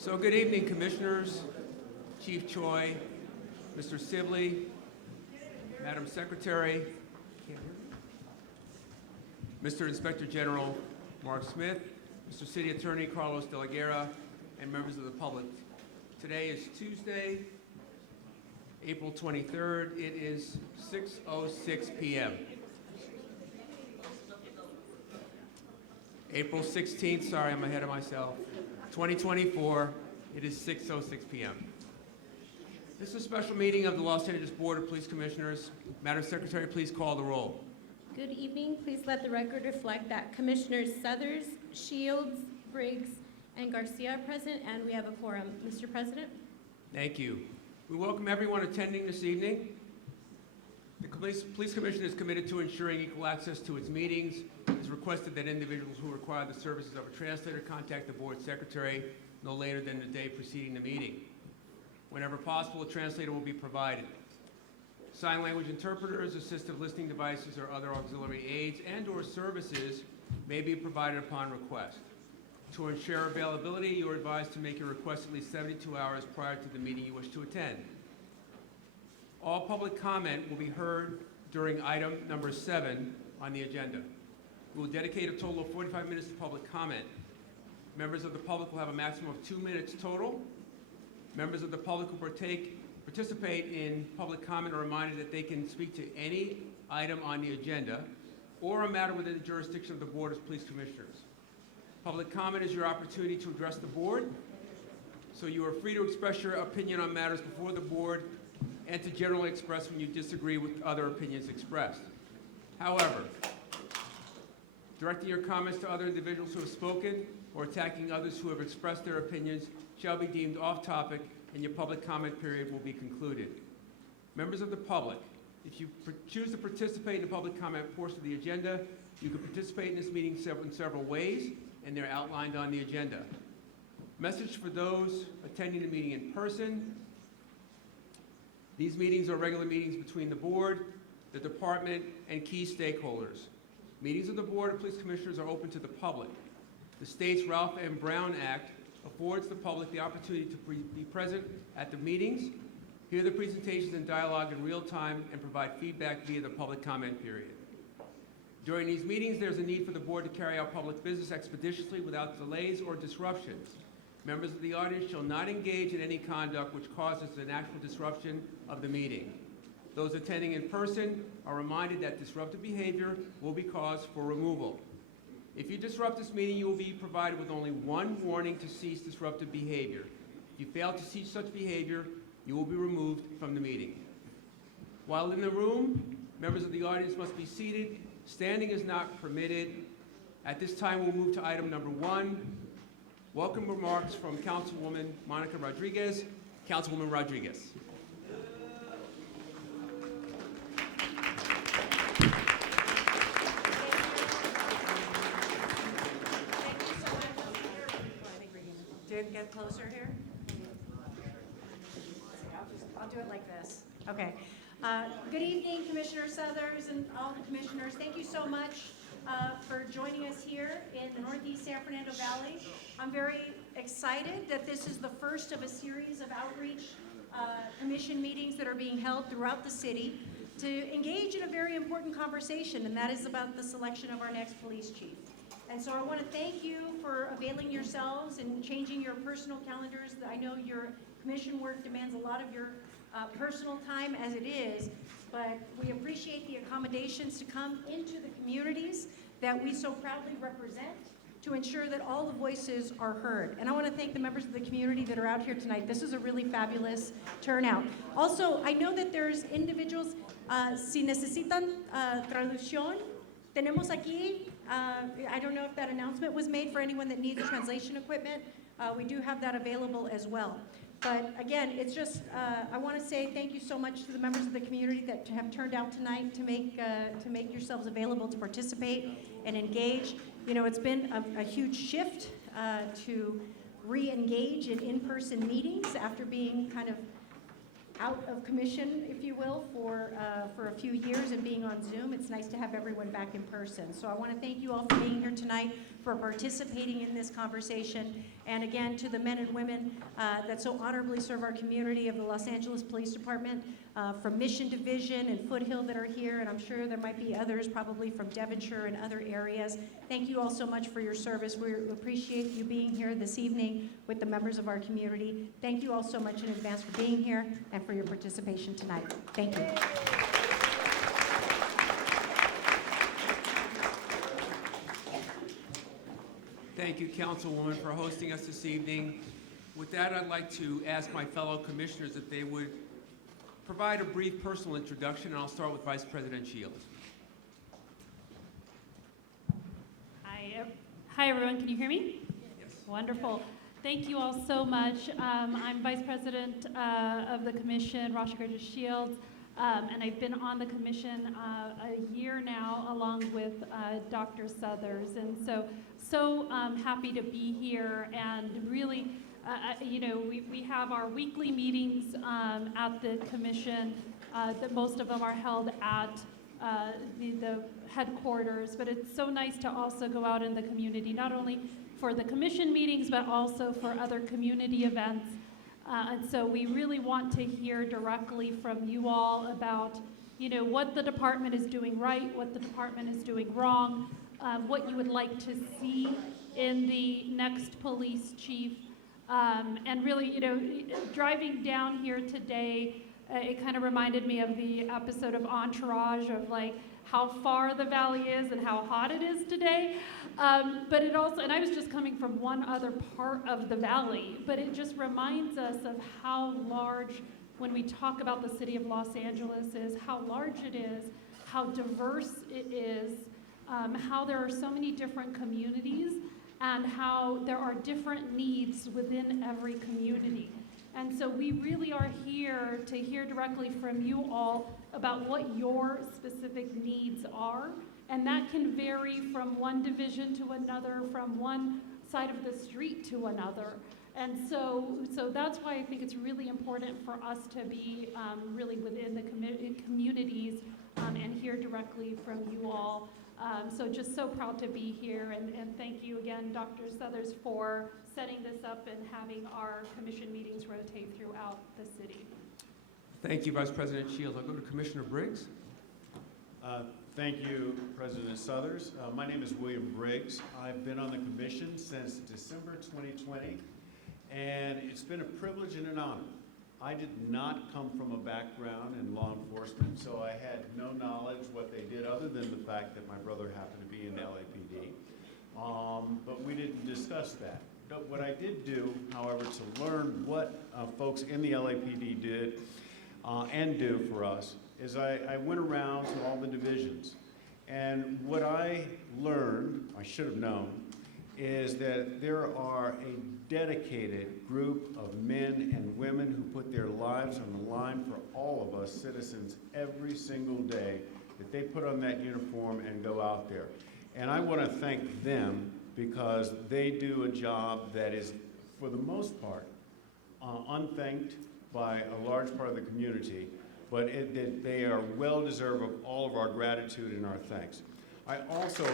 So good evening, Commissioners, Chief Choi, Mr. Sibley, Madam Secretary, Mr. Inspector General Mark Smith, Mr. City Attorney Carlos De La Guerra, and members of the public. Today is Tuesday, April 23rd. It is 6:06 p.m. April 16th, sorry, I'm ahead of myself. 2024, it is 6:06 p.m. This is a special meeting of the Los Angeles Board of Police Commissioners. Madam Secretary, please call the roll. Good evening. Please let the record reflect that Commissioners Suthers, Shields, Briggs, and Garcia are present, and we have a quorum. Mr. President? Thank you. We welcome everyone attending this evening. The Police Commission is committed to ensuring equal access to its meetings. It is requested that individuals who require the services of a translator contact the board secretary no later than the day preceding the meeting. Whenever possible, a translator will be provided. Sign language interpreters, assistive listening devices, or other auxiliary aids and/or services may be provided upon request. To ensure availability, you are advised to make your request at least 72 hours prior to the meeting you wish to attend. All public comment will be heard during item number 7 on the agenda. We will dedicate a total of 45 minutes to public comment. Members of the public will have a maximum of 2 minutes total. Members of the public who participate in public comment are reminded that they can speak to any item on the agenda or a matter within the jurisdiction of the Board of Police Commissioners. Public comment is your opportunity to address the board, so you are free to express your opinion on matters before the board and to generally express when you disagree with other opinions expressed. However, directing your comments to other individuals who have spoken or attacking others who have expressed their opinions shall be deemed off-topic, and your public comment period will be concluded. Members of the public, if you choose to participate in the public comment portion of the agenda, you can participate in this meeting in several ways, and they're outlined on the agenda. Message for those attending the meeting in person. These meetings are regular meetings between the board, the department, and key stakeholders. Meetings of the Board of Police Commissioners are open to the public. The state's Ralph M. Brown Act affords the public the opportunity to be present at the meetings, hear the presentations and dialogue in real time, and provide feedback via the public comment period. During these meetings, there's a need for the board to carry out public business expeditiously without delays or disruptions. Members of the audience shall not engage in any conduct which causes an actual disruption of the meeting. Those attending in person are reminded that disruptive behavior will be cause for removal. If you disrupt this meeting, you will be provided with only one warning to cease disruptive behavior. If you fail to cease such behavior, you will be removed from the meeting. While in the room, members of the audience must be seated. Standing is not permitted. At this time, we'll move to item number 1. Welcome remarks from Councilwoman Monica Rodriguez. Councilwoman Rodriguez. Get closer here. I'll do it like this. Okay. Good evening, Commissioner Suthers and all the commissioners. Thank you so much for joining us here in the Northeast San Fernando Valley. I'm very excited that this is the first of a series of outreach commission meetings that are being held throughout the city to engage in a very important conversation, and that is about the selection of our next police chief. And so I want to thank you for availing yourselves and changing your personal calendars. I know your commission work demands a lot of your personal time as it is, but we appreciate the accommodations to come into the communities that we so proudly represent to ensure that all the voices are heard. And I want to thank the members of the community that are out here tonight. This is a really fabulous turnout. Also, I know that there's individuals, si necesitan traducción, tenemos aquí, I don't know if that announcement was made for anyone that needs translation equipment. We do have that available as well. But again, it's just, I want to say thank you so much to the members of the community that have turned out tonight to make yourselves available to participate and engage. You know, it's been a huge shift to re-engage in in-person meetings after being kind of out of commission, if you will, for a few years and being on Zoom. It's nice to have everyone back in person. So I want to thank you all for being here tonight. for participating in this conversation. And again, to the men and women that so honorably serve our community of the Los Angeles Police Department, from Mission Division and Foothill that are here, and I'm sure there might be others probably from Devonshire and other areas. Thank you all so much for your service. We appreciate you being here this evening with the members of our community. Thank you all so much in advance for being here and for your participation tonight. Thank you. Thank you, Councilwoman, for hosting us this evening. With that, I'd like to ask my fellow commissioners if they would provide a brief personal introduction, and I'll start with Vice President Shields. Hi, everyone. Can you hear me? Yes. Wonderful. Thank you all so much. I'm Vice President of the Commission, Rasha Gurgis Shields, and I've been on the Commission a year now, along with Dr. Southers, and so happy to be here. And really, we have our weekly meetings at the Commission. That most of them are held at the headquarters, but it's so nice to also go out in the community, not only for the Commission meetings, but also for other community events. And so we really want to hear directly from you all about, what the department is doing right, what the department is doing wrong, what you would like to see in the next police chief. And really, driving down here today, it kind of reminded me of the episode of Entourage of like how far the valley is and how hot it is today. But it also, and I was just coming from one other part of the valley, but it just reminds us of how large, when we talk about the city of Los Angeles, is how large it is, how diverse it is, how there are so many different communities, and how there are different needs within every community. And so we really are here to hear directly from you all about what your specific needs are. And that can vary from one division to another, from one side of the street to another. And so that's why I think it's really important for us to be really within the communities and hear directly from you all. So just so proud to be here, and thank you again, Dr. Southers, for setting this up and having our commission meetings rotate throughout the city. Thank you, Vice President Shields. I'll go to Commissioner Briggs. Thank you, President Southers. My name is William Briggs. I've been on the commission since December 2020, and it's been a privilege and an honor. I did not come from a background in law enforcement, so I had no knowledge what they did other than the fact that my brother happened to be in the LAPD. But we didn't discuss that. But what I did do, however, to learn what folks in the LAPD did and do for us, is I went around to all the divisions. And what I learned, I should have known, is that there are a dedicated group of men and women who put their lives on the line for all of us citizens every single day, that they put on that uniform and go out there. And I want to thank them because they do a job that is, for the most part, unthanked by a large part of the community, but they are well deserved of all of our gratitude and our thanks. I also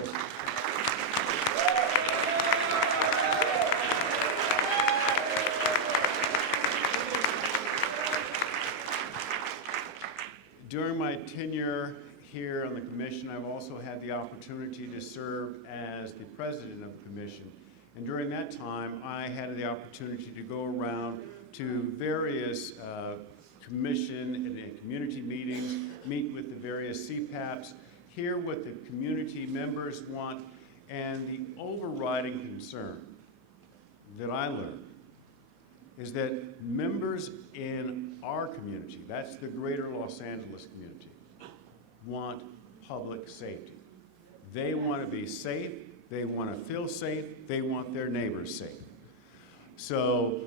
during my tenure here on the commission, I've also had the opportunity to serve as the president of the commission. And during that time, I had the opportunity to go around to various commission and community meetings, meet with the various CPAPs, hear what the community members want, and the overriding concern that I learned is that members in our community, that's the greater Los Angeles community, want public safety. They want to be safe, they want to feel safe, they want their neighbors safe. So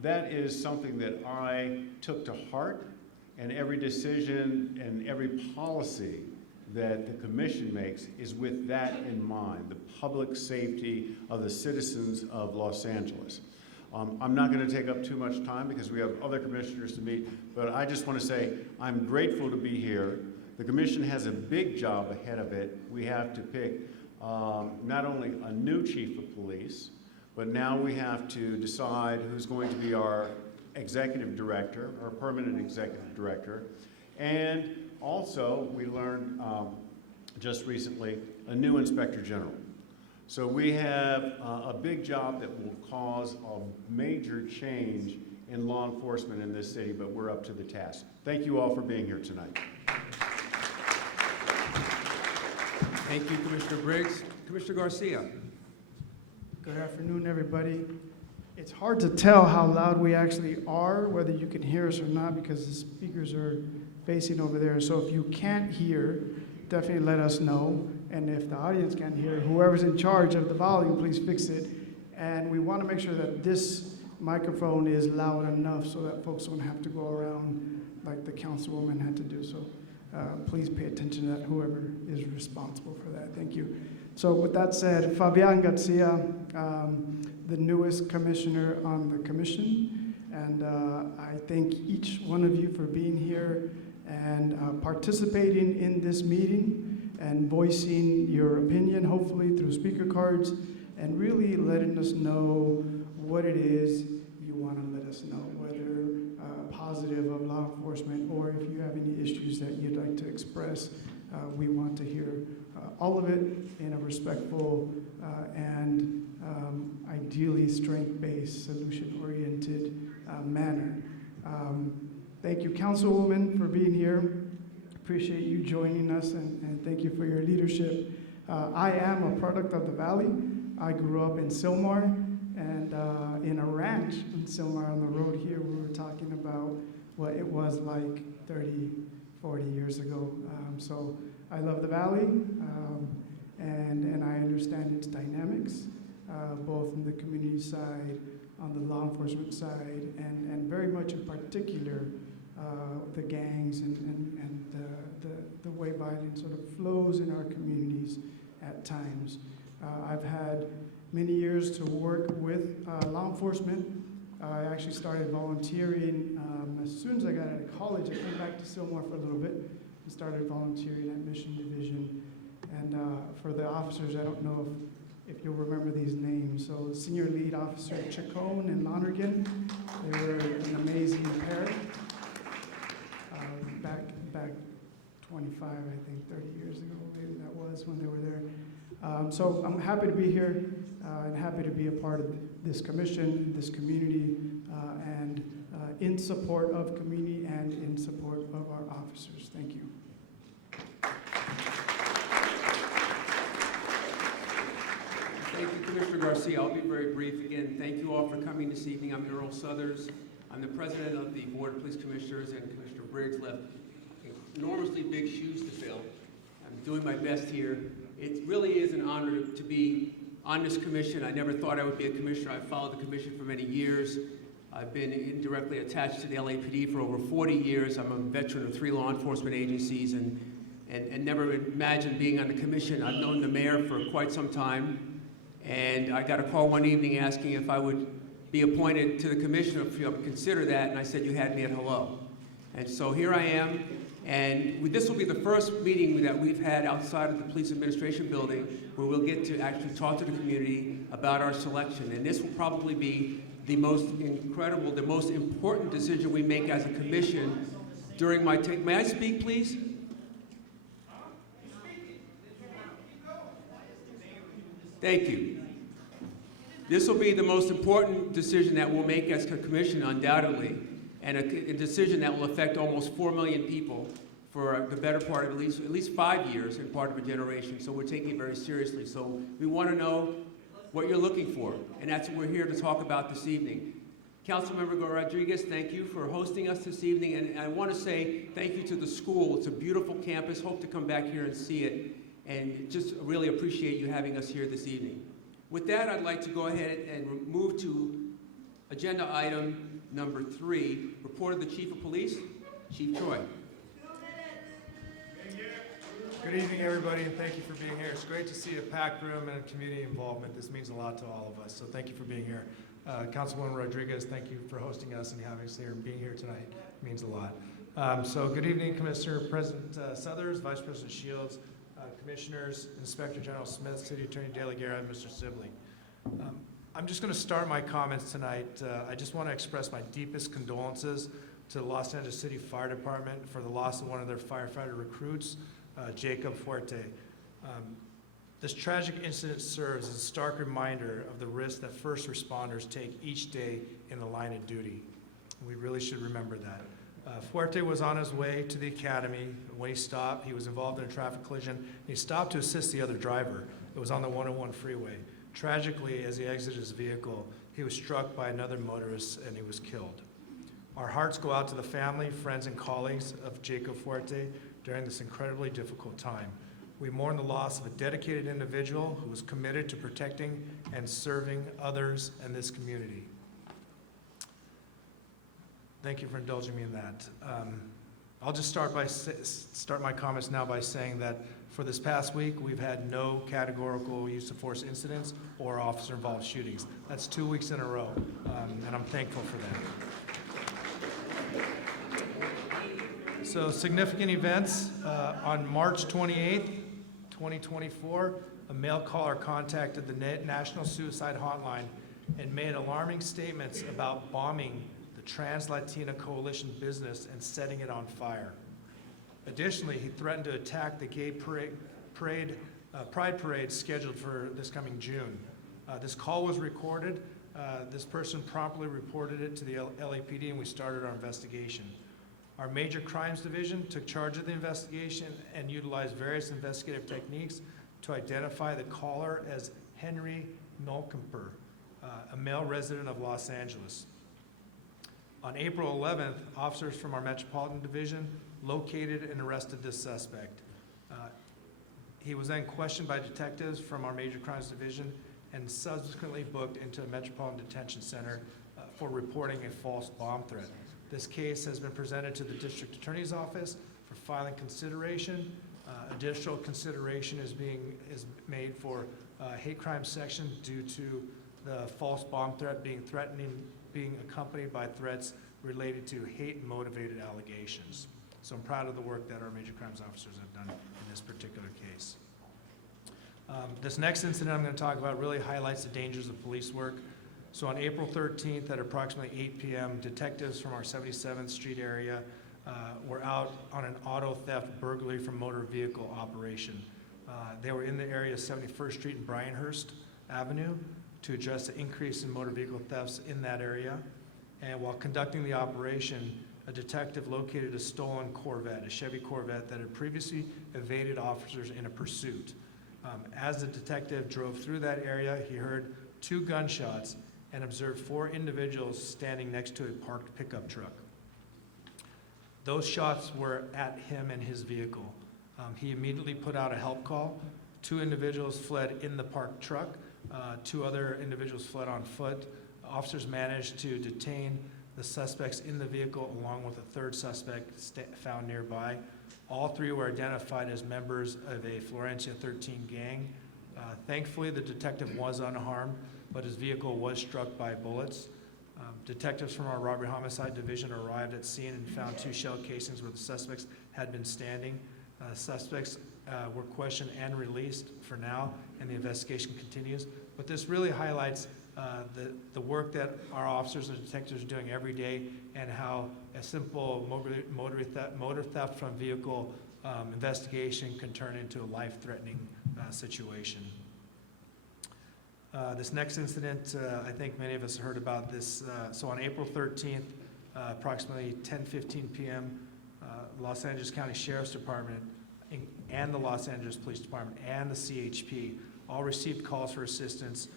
that is something that I took to heart, and every decision and every policy that the commission makes is with that in mind, the public safety of the citizens of Los Angeles. I'm not going to take up too much time because we have other commissioners to meet, but I just want to say I'm grateful to be here. The commission has a big job ahead of it. We have to pick not only a new chief of police, but now we have to decide who's going to be our executive director, our permanent executive director. And also, we learned just recently, a new inspector general. So we have a big job that will cause a major change in law enforcement in this city, but we're up to the task. Thank you all for being here tonight. Thank you, Commissioner Briggs. Commissioner Garcia. Good afternoon, everybody. It's hard to tell how loud we actually are, whether you can hear us or not, because the speakers are facing over there. So if you can't hear, definitely let us know. And if the audience can't hear, whoever's in charge of the volume, please fix it. And we want to make sure that this microphone is loud enough so that folks don't have to go around like the councilwoman had to do. So please pay attention to that, whoever is responsible for that. Thank you. So with that said, Fabian Garcia, the newest commissioner on the commission, and I thank each one of you for being here and participating in this meeting and voicing your opinion, hopefully through speaker cards, and really letting us know what it is you want to let us know, whether positive of law enforcement or if you have any issues that you'd like to express. We want to hear all of it in a respectful and ideally strength-based, solution-oriented manner. Thank you, Councilwoman, for being here. Appreciate you joining us, and thank you for your leadership. I am a product of the Valley. I grew up in Sylmar, and in a ranch in Sylmar on the road here, we were talking about what it was like 30, 40 years ago. So I love the Valley, and I understand its dynamics, both on the community side, on the law enforcement side, and very much in particular, the gangs and the way violence sort of flows in our communities at times. I've had many years to work with law enforcement. I actually started volunteering as soon as I got out of college. I came back to Sylmar for a little bit and started volunteering at Mission Division. And for the officers, I don't know if you'll remember these names. So Senior Lead Officer Chacon and Lonergan, they were an amazing pair. Back 25, I think, 30 years ago, maybe that was when they were there. So I'm happy to be here and happy to be a part of this commission, this community, and in support of community and in support of our officers. Thank you. Thank you, Commissioner Garcia. I'll be very brief. Again, thank you all for coming this evening. I'm Earl Suthers. I'm the president of the Board of Police Commissioners, and Commissioner Briggs left enormously big shoes to fill. I'm doing my best here. It really is an honor to be on this commission. I never thought I would be a commissioner. I've followed the commission for many years. I've been indirectly attached to the LAPD for over 40 years. I'm a veteran of 3 law enforcement agencies and never imagined being on the commission. I've known the mayor for quite some time, and I got a call one evening asking if I would be appointed to the commission, if you would consider that, and I said, you had me at hello. And so here I am, and this will be the first meeting that we've had outside of the police administration building where we'll get to actually talk to the community about our selection. And this will probably be the most incredible, the most important decision we make as a commission during my take. May I speak, please? Thank you. This will be the most important decision that we'll make as a commission, undoubtedly, and a decision that will affect almost 4 million people for the better part of at least 5 years and part of a generation. So we're taking it very seriously. So we want to know what you're looking for, and that's what we're here to talk about this evening. Councilmember Rodriguez, thank you for hosting us this evening, and I want to say thank you to the school. It's a beautiful campus. Hope to come back here and see it, and just really appreciate you having us here this evening. With that, I'd like to go ahead and move to agenda item number 3, report of the Chief of Police, Chief Choi. Good evening, everybody, and thank you for being here. It's great to see a packed room and community involvement. This means a lot to all of us, so thank you for being here. Councilwoman Rodriguez, thank you for hosting us and having us here and being here tonight. It means a lot. So good evening, Commissioner President Suthers, Vice President Shields, Commissioners, Inspector General Smith, City Attorney De La Guerra, and Mr. Sibley. I'm just going to start my comments tonight. I just want to express my deepest condolences to the Los Angeles City Fire Department for the loss of one of their firefighter recruits, Jacob Fuerte. This tragic incident serves as a stark reminder of the risk that first responders take each day in the line of duty. We really should remember that. Fuerte was on his way to the academy. When he stopped, he was involved in a traffic collision. He stopped to assist the other driver. It was on the 101 freeway. Tragically, as he exited his vehicle, he was struck by another motorist and he was killed. Our hearts go out to the family, friends, and colleagues of Jacob Fuerte during this incredibly difficult time. We mourn the loss of a dedicated individual who was committed to protecting and serving others in this community. Thank you for indulging me in that. I'll just start my comments now by saying that for this past week, we've had no categorical use of force incidents or officer-involved shootings. That's 2 weeks in a row, and I'm thankful for that. So significant events. On March 28th, 2024, a male caller contacted the National Suicide Hotline and made alarming statements about bombing the Trans-Latina Coalition business and setting it on fire. Additionally, he threatened to attack the gay Pride Parade scheduled for this coming June. This call was recorded. This person promptly reported it to the LAPD, and we started our investigation. Our Major Crimes Division took charge of the investigation and utilized various investigative techniques to identify the caller as Henry Nolkemper, a male resident of Los Angeles. On April 11th, officers from our Metropolitan Division located and arrested this suspect. He was then questioned by detectives from our Major Crimes Division and subsequently booked into a Metropolitan Detention Center for reporting a false bomb threat. This case has been presented to the District Attorney's Office for filing consideration. Additional consideration is made for hate crime section due to the false bomb threat being accompanied by threats related to hate-motivated allegations. So I'm proud of the work that our major crimes officers have done in this particular case. This next incident I'm going to talk about really highlights the dangers of police work. So on April 13th at approximately 8 p.m., detectives from our 77th Street area were out on an auto theft burglary from motor vehicle operation. They were in the area of 71st Street and Bryanhurst Avenue to address the increase in motor vehicle thefts in that area. And while conducting the operation, a detective located a stolen Corvette, a Chevy Corvette that had previously evaded officers in a pursuit. As the detective drove through that area, he heard 2 gunshots and observed 4 individuals standing next to a parked pickup truck. Those shots were at him and his vehicle. He immediately put out a help call. 2 individuals fled in the parked truck. 2 other individuals fled on foot. Officers managed to detain the suspects in the vehicle along with a 3rd suspect found nearby. All 3 were identified as members of a Florencia 13 gang. Thankfully, the detective was unharmed, but his vehicle was struck by bullets. Detectives from our Robbery Homicide Division arrived at scene and found 2 shell casings where the suspects had been standing. Suspects were questioned and released for now, and the investigation continues. But this really highlights the work that our officers and detectives are doing every day, and how a simple motor theft from vehicle investigation can turn into a life-threatening situation. This next incident, I think many of us heard about this. So on April 13th, approximately 10:15 p.m., Los Angeles County Sheriff's Department and the Los Angeles Police Department and the CHP all received calls for assistance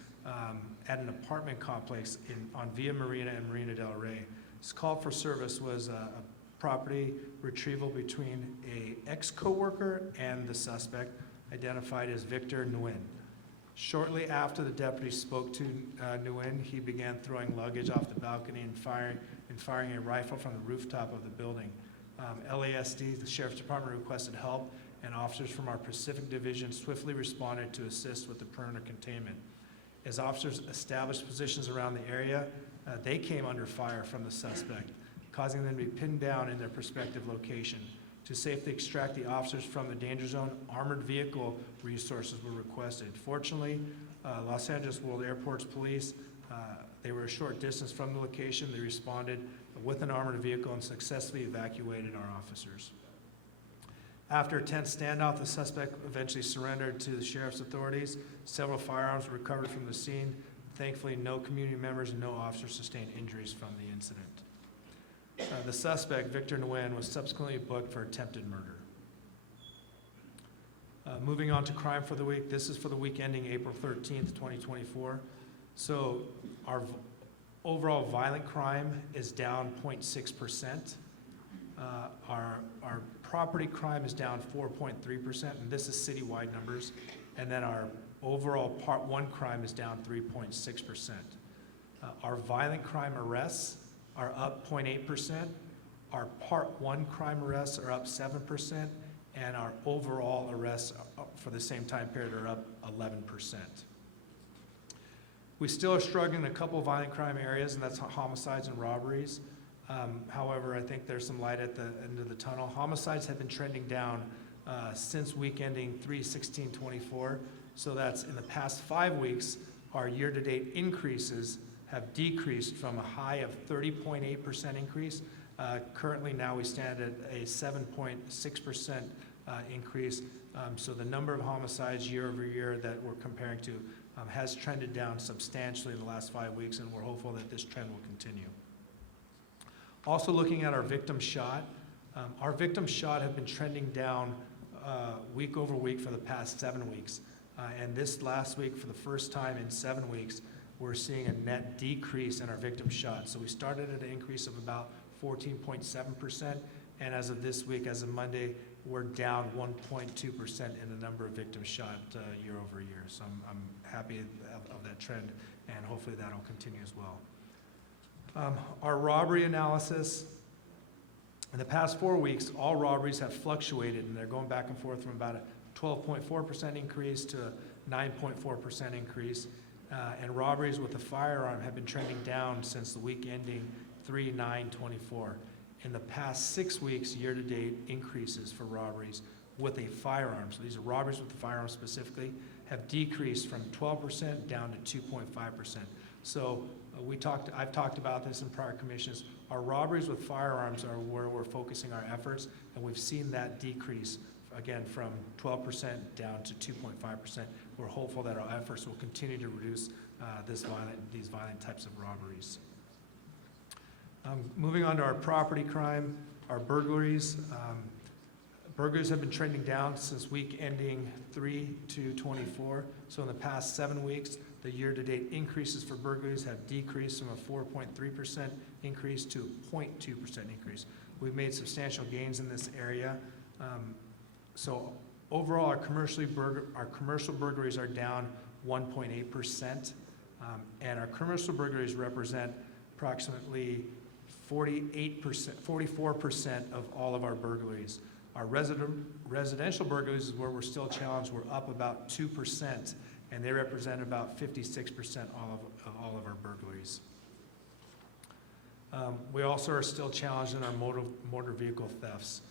at an apartment complex on Via Marina and Marina del Rey. This call for service was a property retrieval between an ex-coworker and the suspect, identified as Victor Nguyen. Shortly after the deputy spoke to Nguyen, he began throwing luggage off the balcony and firing a rifle from the rooftop of the building. LASD, the Sheriff's Department, requested help, and officers from our Pacific Division swiftly responded to assist with the perimeter containment. As officers established positions around the area, they came under fire from the suspect, causing them to be pinned down in their prospective location. To safely extract the officers from the danger zone, armored vehicle resources were requested. Fortunately, Los Angeles World Airports Police, they were a short distance from the location. They responded with an armored vehicle and successfully evacuated our officers. After a tense standoff, the suspect eventually surrendered to the sheriff's authorities. Several firearms were recovered from the scene. Thankfully, no community members and no officers sustained injuries from the incident. The suspect, Victor Nguyen, was subsequently booked for attempted murder. Moving on to crime for the week. This is for the week ending April 13th, 2024. So our overall violent crime is down 0.6%. Our property crime is down 4.3%, and this is citywide numbers. And then our overall Part 1 crime is down 3.6%. Our violent crime arrests are up 0.8%. Our Part 1 crime arrests are up 7%, and our overall arrests for the same time period are up 11%. We still are struggling in a couple of violent crime areas, and that's homicides and robberies. However, I think there's some light at the end of the tunnel. Homicides have been trending down since week ending 3/16/24. So that's in the past 5 weeks, our year-to-date increases have decreased from a high of 30.8% increase. Currently now we stand at a 7.6% increase. So the number of homicides year over year that we're comparing to has trended down substantially in the last 5 weeks, and we're hopeful that this trend will continue. Also looking at our victims shot, have been trending down week over week for the past 7 weeks. And this last week, for the first time in 7 weeks, we're seeing a net decrease in our victims shot. So we started at an increase of about 14.7%, and as of this week, as of Monday, we're down 1.2% in the number of victims shot year over year. So I'm happy of that trend, and hopefully that'll continue as well. Our robbery analysis, in the past 4 weeks, all robberies have fluctuated, and they're going back and forth from about a 12.4% increase to a 9.4% increase. And robberies with a firearm have been trending down since the week ending 3/9/24. In the past 6 weeks, year-to-date increases for robberies with a firearm, so these are robberies with a firearm specifically, have decreased from 12% down to 2.5%. So I've talked about this in prior commissions. Our robberies with firearms are where we're focusing our efforts, and we've seen that decrease, again, from 12% down to 2.5%. We're hopeful that our efforts will continue to reduce these violent types of robberies. Moving on to our property crime, our burglaries. Burglaries have been trending down since week ending 3/2/24. So in the past 7 weeks, the year-to-date increases for burglaries have decreased from a 4.3% increase to a 0.2% increase. We've made substantial gains in this area. So overall, our commercial burglaries are down 1.8%, and our commercial burglaries represent approximately 44% of all of our burglaries. Our residential burglaries is where we're still challenged. We're up about 2%, and they represent about 56% of all of our burglaries. We also are still challenged in our motor vehicle thefts.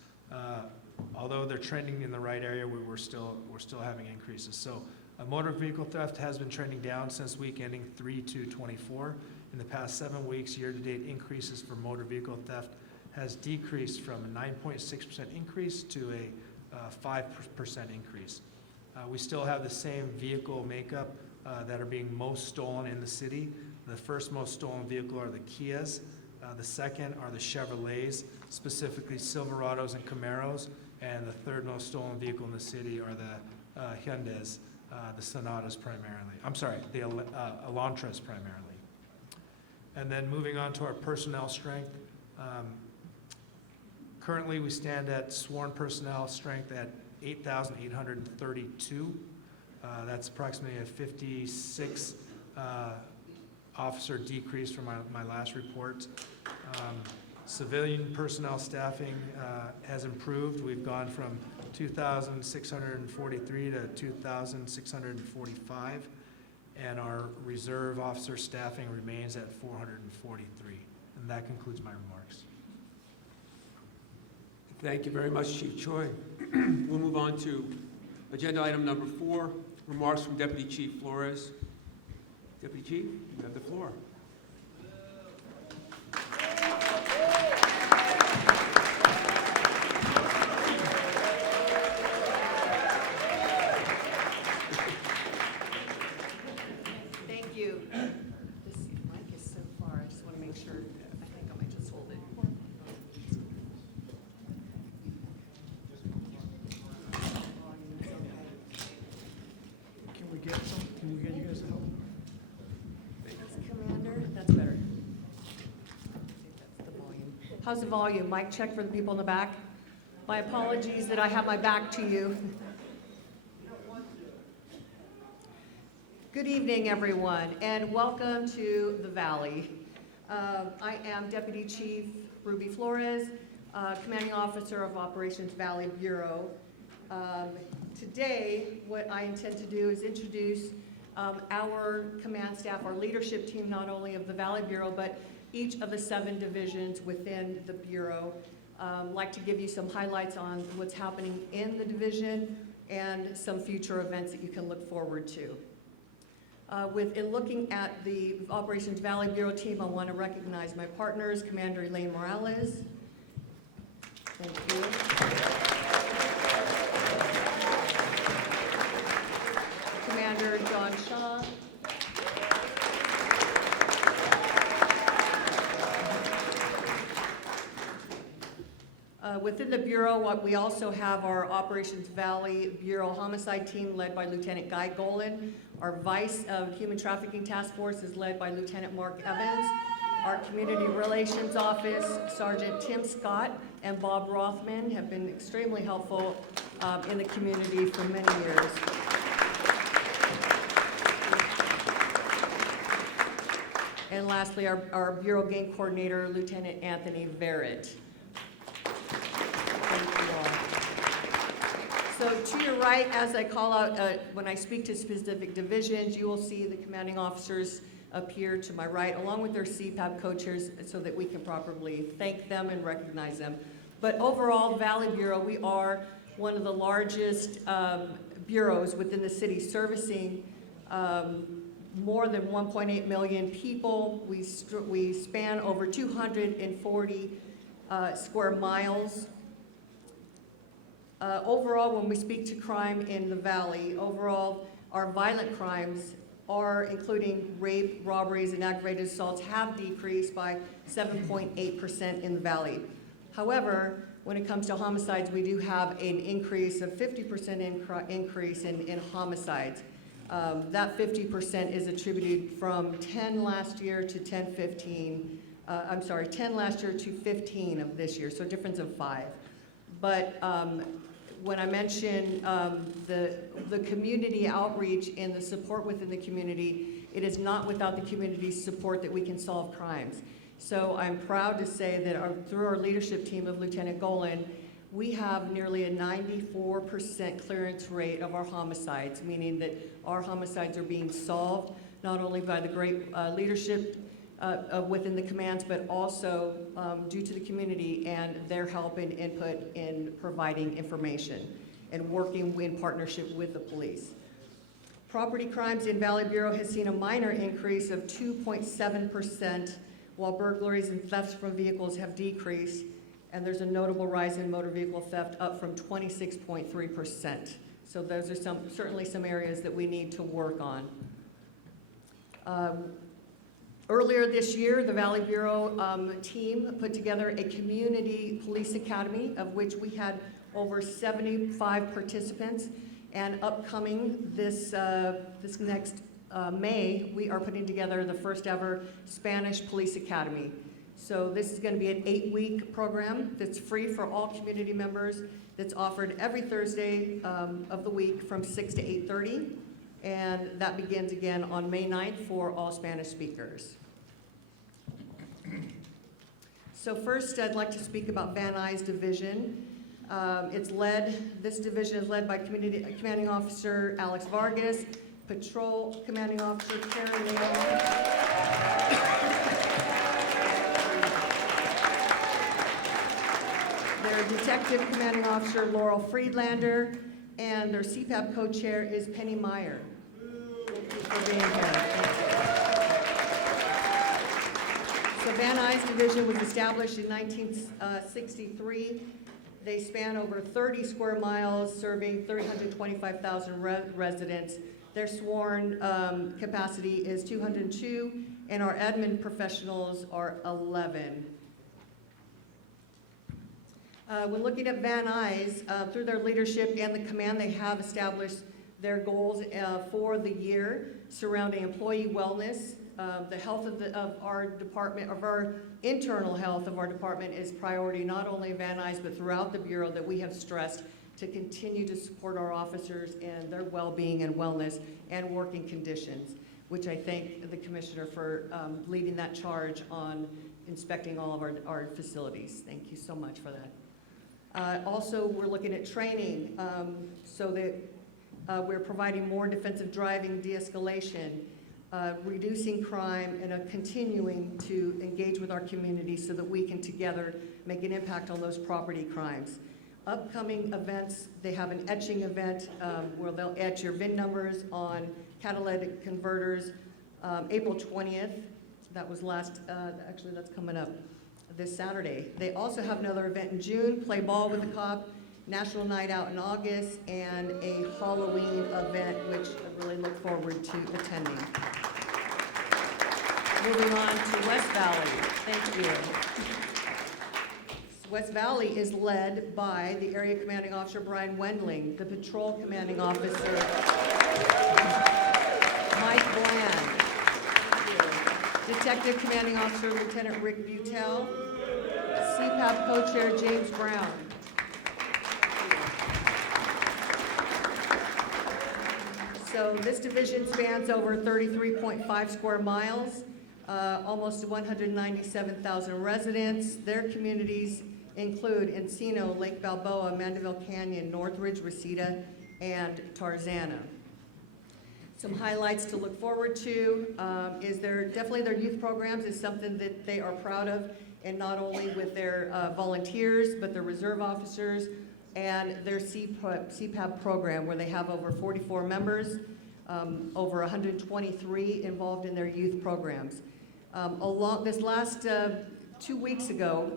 Although they're trending in the right area, we're still having increases. So motor vehicle theft has been trending down since week ending 3/2/24. In the past 7 weeks, year-to-date increases for motor vehicle theft has decreased from a 9.6% increase to a 5% increase. We still have the same vehicle makeup that are being most stolen in the city. The first most stolen vehicle are the Kias. The second are the Chevrolets, specifically Silverados and Camaros. And the third most stolen vehicle in the city are the Hyundais, the Sonatas primarily. I'm sorry, the Elantras primarily. And then moving on to our personnel strength. Currently, we stand at sworn personnel strength at 8,832. That's approximately a 56 officer decrease from my last report. Civilian personnel staffing has improved. We've gone from 2,643 to 2,645, and our reserve officer staffing remains at 443. And that concludes my remarks. Thank you very much, Chief Choi. We'll move on to agenda item number 4, remarks from Deputy Chief Flores. Deputy Chief, you have the floor. Thank you. This mic is so far, I just want to make sure, I think I might just hold it. Can we get you guys help? Commander, that's better. That's the volume. How's the volume? Mic check for the people in the back. My apologies that I have my back to you. Good evening, everyone, and welcome to the Valley. I am Deputy Chief Ruby Flores, Commanding Officer of Operations Valley Bureau. Today, what I intend to do is introduce our command staff, our leadership team, not only of the Valley Bureau, but each of the 7 divisions within the Bureau. Like to give you some highlights on what's happening in the division and some future events that you can look forward to. In looking at the Operations Valley Bureau team, I want to recognize my partners, Commander Elaine Morales. Thank you. Commander John Shaw. Within the Bureau, we also have our Operations Valley Bureau Homicide Team led by Lieutenant Guy Golan. Our Vice Human Trafficking Task Force is led by Lieutenant Mark Evans. Our Community Relations Office, Sergeant Tim Scott and Bob Rothman have been extremely helpful in the community for many years. And lastly, our Bureau Gang Coordinator, Lieutenant Anthony Verrett. So to your right, as I call out, when I speak to specific divisions, you will see the commanding officers appear to my right, along with their CPAB co-chairs, so that we can properly thank them and recognize them. But overall, Valley Bureau, we are one of the largest bureaus within the city, servicing more than 1.8 million people. We span over 240 square miles. Overall, when we speak to crime in the Valley, overall, our violent crimes are, including rape, robberies, and aggravated assaults, have decreased by 7.8% in the Valley. However, when it comes to homicides, we do have an increase of 50% increase in homicides. That 50% is attributed from 10 last year to 10 last year to 15 of this year, so a difference of 5. But when I mention the community outreach and the support within the community, it is not without the community's support that we can solve crimes. So I'm proud to say that through our leadership team of Lieutenant Golan, we have nearly a 94% clearance rate of our homicides, meaning that our homicides are being solved not only by the great leadership within the commands, but also due to the community and their help and input in providing information and working in partnership with the police. Property crimes in Valley Bureau has seen a minor increase of 2.7%, while burglaries and thefts from vehicles have decreased, and there's a notable rise in motor vehicle theft, up from 26.3%. So those are certainly some areas that we need to work on. Earlier this year, the Valley Bureau team put together a community police academy, of which we had over 75 participants. And upcoming this next May, we are putting together the first ever Spanish Police Academy. So this is going to be an 8-week program that's free for all community members, that's offered every Thursday of the week from 6 to 8:30. And that begins again on May 9th for all Spanish speakers. So first, I'd like to speak about Van Nuys Division. This division is led by Commanding Officer Alex Vargas, Patrol Commanding Officer Karen Leon. Their Detective Detective Commanding Officer Laurel Friedlander, and their CPAP co-chair is Penny Meyer. Thank you for being here. So Van Nuys Division was established in 1963. They span over 30 square miles, serving 325,000 residents. Their sworn capacity is 202, and our admin professionals are 11. When looking at Van Nuys, through their leadership and the command, they have established their goals for the year surrounding employee wellness. The health of our department, of our internal health of our department is priority, not only Van Nuys, but throughout the Bureau, that we have stressed to continue to support our officers in their well-being and wellness and working conditions, which I thank the Commissioner for leading that charge on inspecting all of our facilities. Thank you so much for that. Also, we're looking at training so that we're providing more defensive driving, de-escalation, reducing crime, and continuing to engage with our community so that we can together make an impact on those property crimes. Upcoming events, they have an etching event where they'll etch your VIN numbers on catalytic converters, April 20th. That was actually that's coming up this Saturday. They also have another event in June, Play Ball with the Cop, National Night Out in August, and a Halloween event, which I really look forward to attending. Moving on to West Valley. Thank you. West Valley is led by the Area Commanding Officer Brian Wendling, the Patrol Commanding Officer Mike Bland, Detective Commanding Officer Lieutenant Rick Butel, CPAP Co-Chair James Brown. So this division spans over 33.5 square miles, almost 197,000 residents. Their communities include Encino, Lake Balboa, Mandeville Canyon, Northridge, Reseda, and Tarzana. Some highlights to look forward to is definitely their youth programs is something that they are proud of, and not only with their volunteers, but their reserve officers and their CPAP program, where they have over 44 members, over 123 involved in their youth programs. Along this last 2 weeks ago,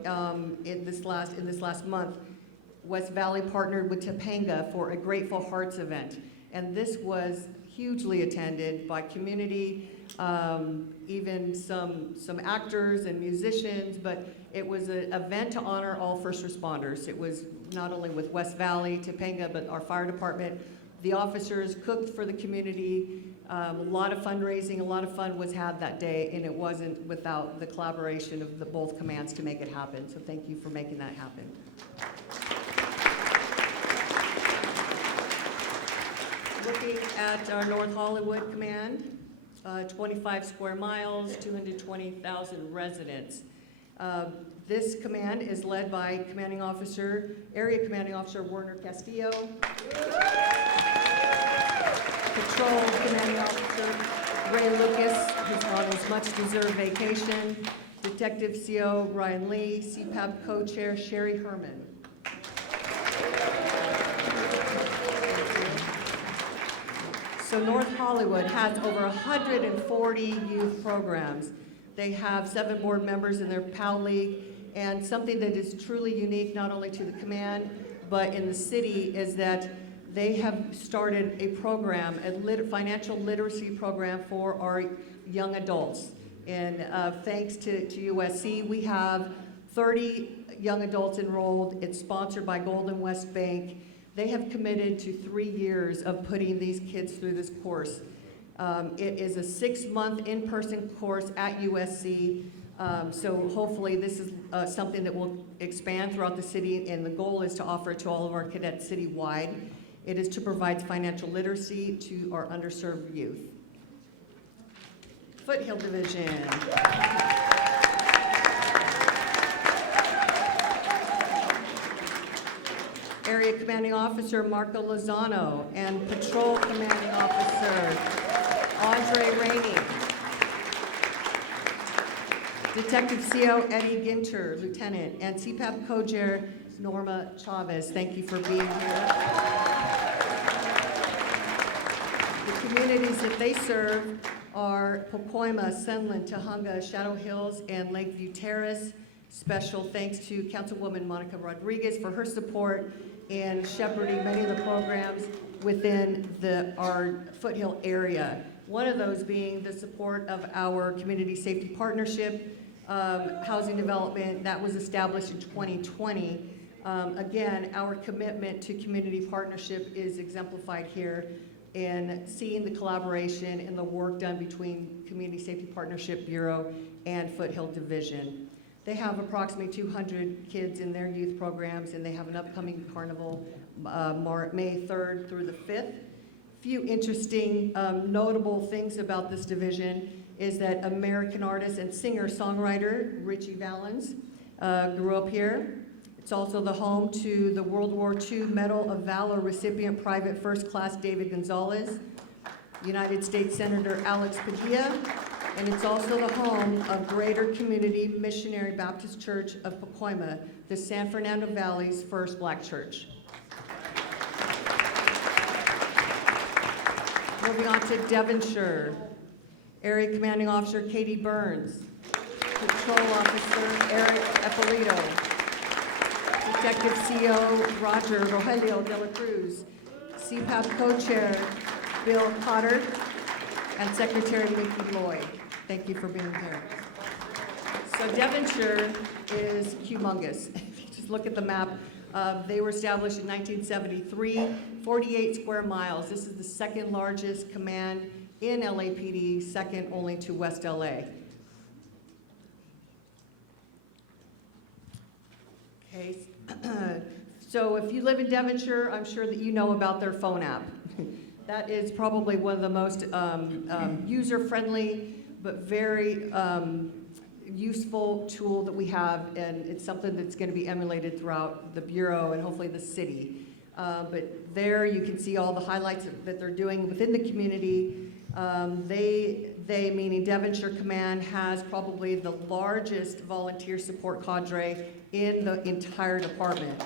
in this last month, West Valley partnered with Topanga for a Grateful Hearts event, and this was hugely attended by community, even some actors and musicians, but it was an event to honor all first responders. It was not only with West Valley, Topanga, but our fire department. The officers cooked for the community. A lot of fundraising, a lot of fun was had that day, and it wasn't without the collaboration of both commands to make it happen. So thank you for making that happen. Looking at our North Hollywood Command, 25 square miles, 220,000 residents. This command is led by Area Commanding Officer Werner Castillo, Patrol Commanding Officer Ray Lucas, who's on his much-deserved vacation, Detective CO Ryan Lee, CPAP Co-Chair Sherry Herman. So North Hollywood has over 140 youth programs. They have 7 board members in their PAL League, and something that is truly unique not only to the command, but in the city, is that they have started a program, a financial literacy program for our young adults. And thanks to USC, we have 30 young adults enrolled. It's sponsored by Golden West Bank. They have committed to 3 years of putting these kids through this course. It is a 6-month in-person course at USC. So hopefully this is something that will expand throughout the city, and the goal is to offer it to all of our cadets citywide. It is to provide financial literacy to our underserved youth. Foothill Division. Area Commanding Officer Marco Lozano and Patrol Commanding Officer Andre Rainey. Detective CO Eddie Ginter, Lieutenant, and CPAP Co-Chair Norma Chavez. Thank you for being here. The communities that they serve are Pacoima, Sunland, Tahunga, Shadow Hills, and Lakeview Terrace. Special thanks to Councilwoman Monica Rodriguez for her support in shepherding many of the programs within our Foothill area. One of those being the support of our Community Safety Partnership housing development that was established in 2020. Again, our commitment to community partnership is exemplified here in seeing the collaboration and the work done between Community Safety Partnership Bureau and Foothill Division. They have approximately 200 kids in their youth programs, and they have an upcoming carnival May 3rd through the 5th. Few interesting, notable things about this division is that American artist and singer-songwriter Richie Valens grew up here. It's also the home to the World War II Medal of Valor recipient Private First Class David Gonzalez, United States Senator Alex Padilla, and it's also the home of Greater Community Missionary Baptist Church of Pacoima, the San Fernando Valley's first black church. Moving on to Devonshire, Area Commanding Officer Katie Burns, Patrol Officer Eric Eppolito, Detective CO Roger Rogelio de la Cruz, CPAP Co-Chair Bill Cotter, and Secretary Mickey Lloyd. Thank you for being here. So Devonshire is humongous. If you just look at the map, they were established in 1973, 48 square miles. This is the second largest command in LAPD, second only to West LA. Okay, so if you live in Devonshire, I'm sure that you know about their phone app. That is probably one of the most user-friendly but very useful tool that we have, and it's something that's going to be emulated throughout the Bureau and hopefully the city. But there you can see all the highlights that they're doing within the community. They, meaning Devonshire Command, has probably the largest volunteer support cadre in the entire department.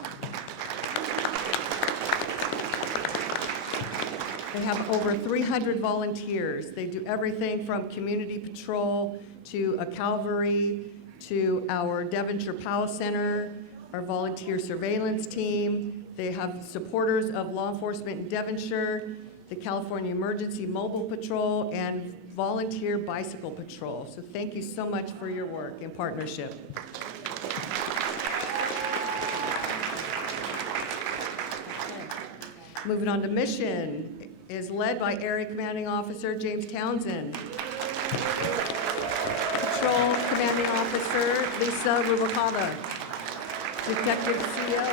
They have over 300 volunteers. They do everything from community patrol to a cavalry to our Devonshire POW Center, our volunteer surveillance team. They have supporters of law enforcement in Devonshire, the California Emergency Mobile Patrol, and volunteer bicycle patrol. So thank you so much for your work and partnership. Moving on to mission is led by Area Commanding Officer James Townsend. Patrol Commanding Officer Lisa Rubalcaba. Detective CO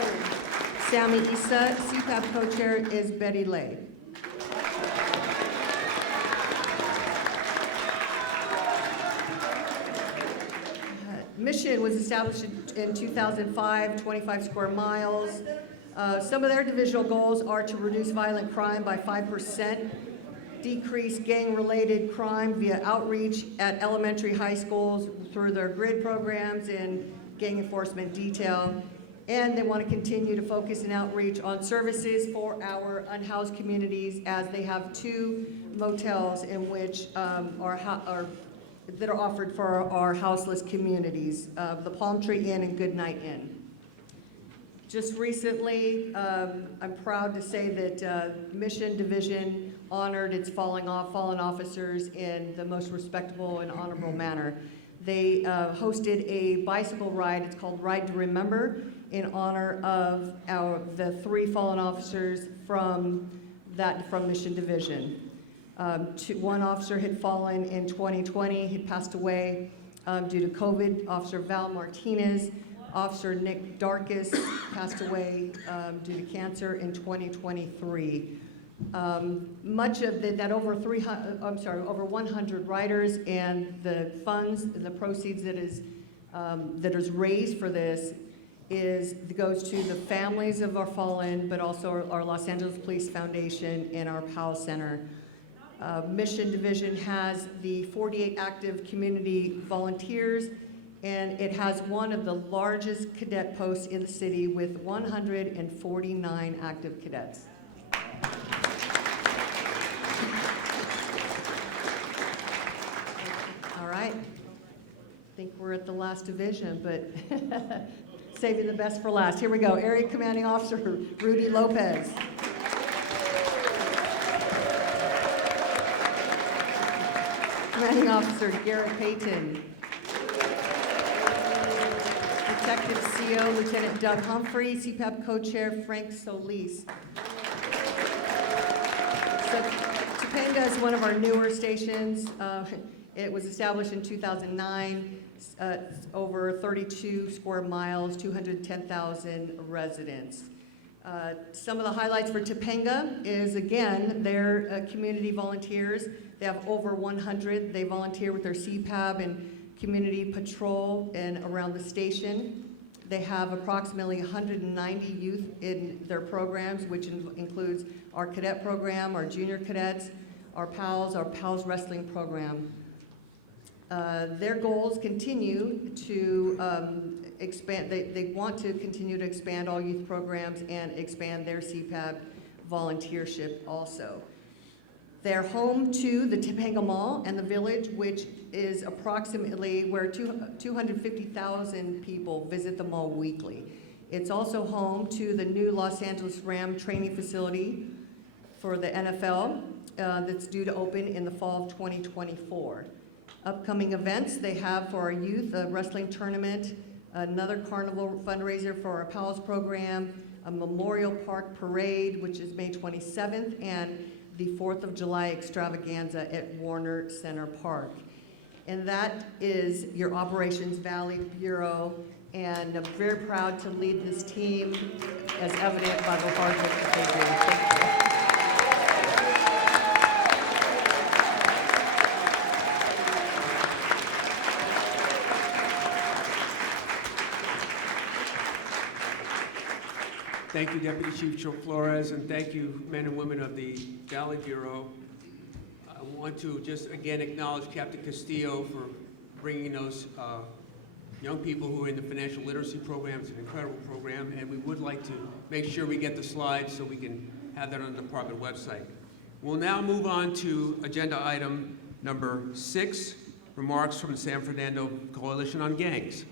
Sammy Issa. CPAP Co-Chair is Betty Lay. Mission was established in 2005, 25 square miles. Some of their divisional goals are to reduce violent crime by 5%, decrease gang-related crime via outreach at elementary, high schools through their GRID programs and gang enforcement detail, and they want to continue to focus and outreach on services for our unhoused communities, as they have 2 motels in which that are offered for our houseless communities, the Palm Tree Inn and Goodnight Inn. Just recently, I'm proud to say that Mission Division honored its fallen officers in the most respectable and honorable manner. They hosted a bicycle ride. It's called Ride to Remember, in honor of the 3 fallen officers from Mission Division. One officer had fallen in 2020. He passed away due to COVID. Officer Val Martinez. Officer Nick Darkus passed away due to cancer in 2023. Much of that over 100 riders, and the funds, the proceeds that is raised for this goes to the families of our fallen, but also our Los Angeles Police Foundation and our POW Center. Mission Division has the 48 active community volunteers and it has one of the largest cadet posts in the city with 149 active cadets. All right. I think we're at the last division, but saving the best for last. Here we go. Area Commanding Officer Rudy Lopez. Commanding Officer Garrett Payton. Detective CO Lieutenant Doug Humphrey, CPAP Co-Chair Frank Solis. So Topanga is one of our newer stations. It was established in 2009, over 32 square miles, 210,000 residents. Some of the highlights for Topanga is, again, their community volunteers. They have over 100. They volunteer with their CPAB and community patrol and around the station. They have approximately 190 youth in their programs, which includes our cadet program, our junior cadets, our PALS wrestling program. Their goals continue to expand. They want to continue to expand all youth programs and expand their CPAB volunteership also. They're home to the Topanga Mall and the Village, which is approximately where 250,000 people visit the mall weekly. It's also home to the new Los Angeles Ram training facility for the NFL that's due to open in the fall of 2024. Upcoming events they have for our youth, a wrestling tournament, another carnival fundraiser for our PALS program, a Memorial Park parade, which is May 27th, and the 4th of July extravaganza at Warner Center Park. And that is your Operations Valley Bureau, and I'm very proud to lead this team, as evident by the hard work that they do. Thank you. Thank you, Deputy Chief Joe Flores, and thank you, men and women of the Valley Bureau. I want to just again acknowledge Captain Castillo for bringing those young people who are in the financial literacy program. It's an incredible program, and we would like to make sure we get the slides so we can have that on the department website. We'll now move on to agenda item number 6, remarks from the San Fernando Coalition on Gangs.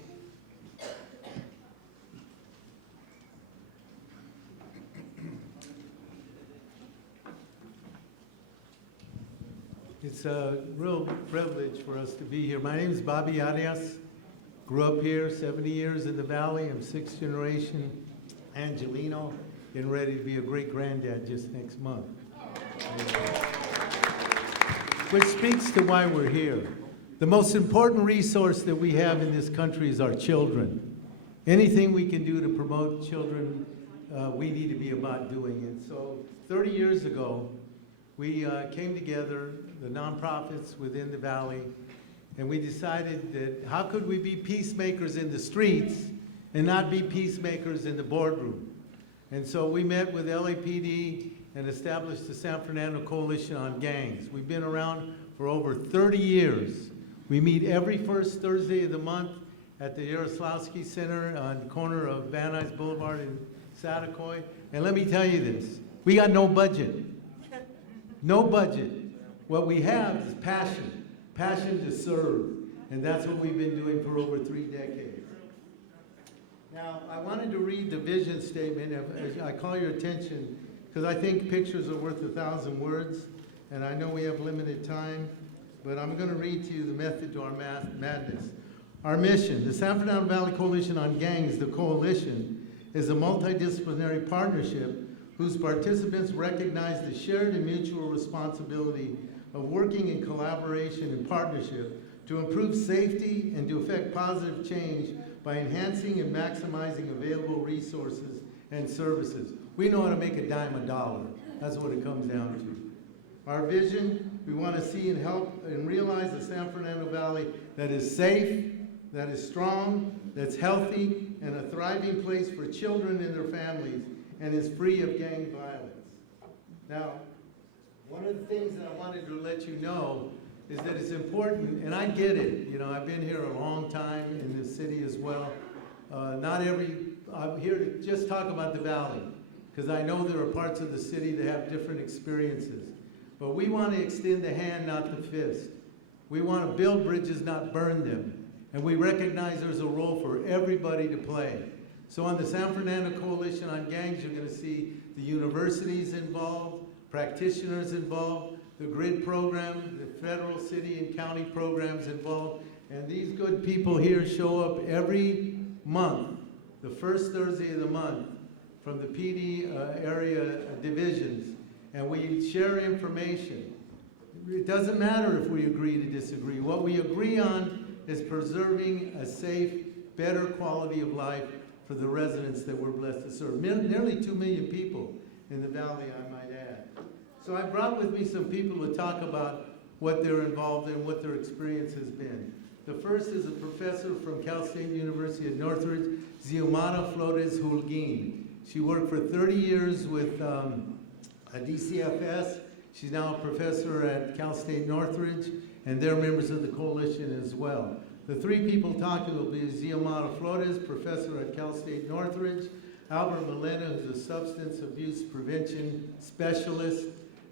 It's a real privilege for us to be here. My name is Bobby Arias. Grew up here, 70 years in the Valley. I'm 6th generation Angelino, getting ready to be a great granddad just next month. Which speaks to why we're here. The most important resource that we have in this country is our children. Anything we can do to promote children, we need to be about doing it. So 30 years ago, we came together, the nonprofits within the Valley, and we decided that how could we be peacemakers in the streets and not be peacemakers in the boardroom? And so we met with LAPD and established the San Fernando Coalition on Gangs. We've been around for over 30 years. We meet every first Thursday of the month at the Yaroslawski Center on the corner of Van Nuys Boulevard and Saticoy. And let me tell you this, we got no budget. No budget. What we have is passion, passion to serve, and that's what we've been doing for over 3 decades. Now, I wanted to read the vision statement. As I call your attention, because I think pictures are worth 1,000 words, and I know we have limited time, but I'm going to read to you the method to our madness. Our mission, the San Fernando Valley Coalition on Gangs, the coalition, is a multidisciplinary partnership whose participants recognize the shared and mutual responsibility of working in collaboration and partnership to improve safety and to effect positive change by enhancing and maximizing available resources and services. We know how to make a dime a dollar. That's what it comes down to. Our vision, we want to see and help and realize a San Fernando Valley that is safe, that is strong, that's healthy, and a thriving place for children and their families, and is free of gang violence. Now, one of the things that I wanted to let you know is that it's important, and I get it, you know, I've been here a long time in the city as well. I'm here to just talk about the Valley, because I know there are parts of the city that have different experiences. But we want to extend the hand, not the fist. We want to build bridges, not burn them. And we recognize there's a role for everybody to play. So on the San Fernando Coalition on Gangs, you're going to see the universities involved, practitioners involved, the GRID program, the federal, city, and county programs involved. And these good people here show up every month, the first Thursday of the month, from the PD area divisions, and we share information. It doesn't matter if we agree to disagree. What we agree on is preserving a safe, better quality of life for the residents that we're blessed to serve. Nearly 2 million people in the Valley, I might add. So I brought with me some people to talk about what they're involved in, what their experience has been. The first is a professor from Cal State University at Northridge, Xiomara Flores Holguin. She worked for 30 years with DCFS. She's now a professor at Cal State Northridge, and they're members of the coalition as well. The three people talking will be Xiomara Flores, professor at Cal State Northridge, Albert Melena, who's a substance abuse prevention specialist.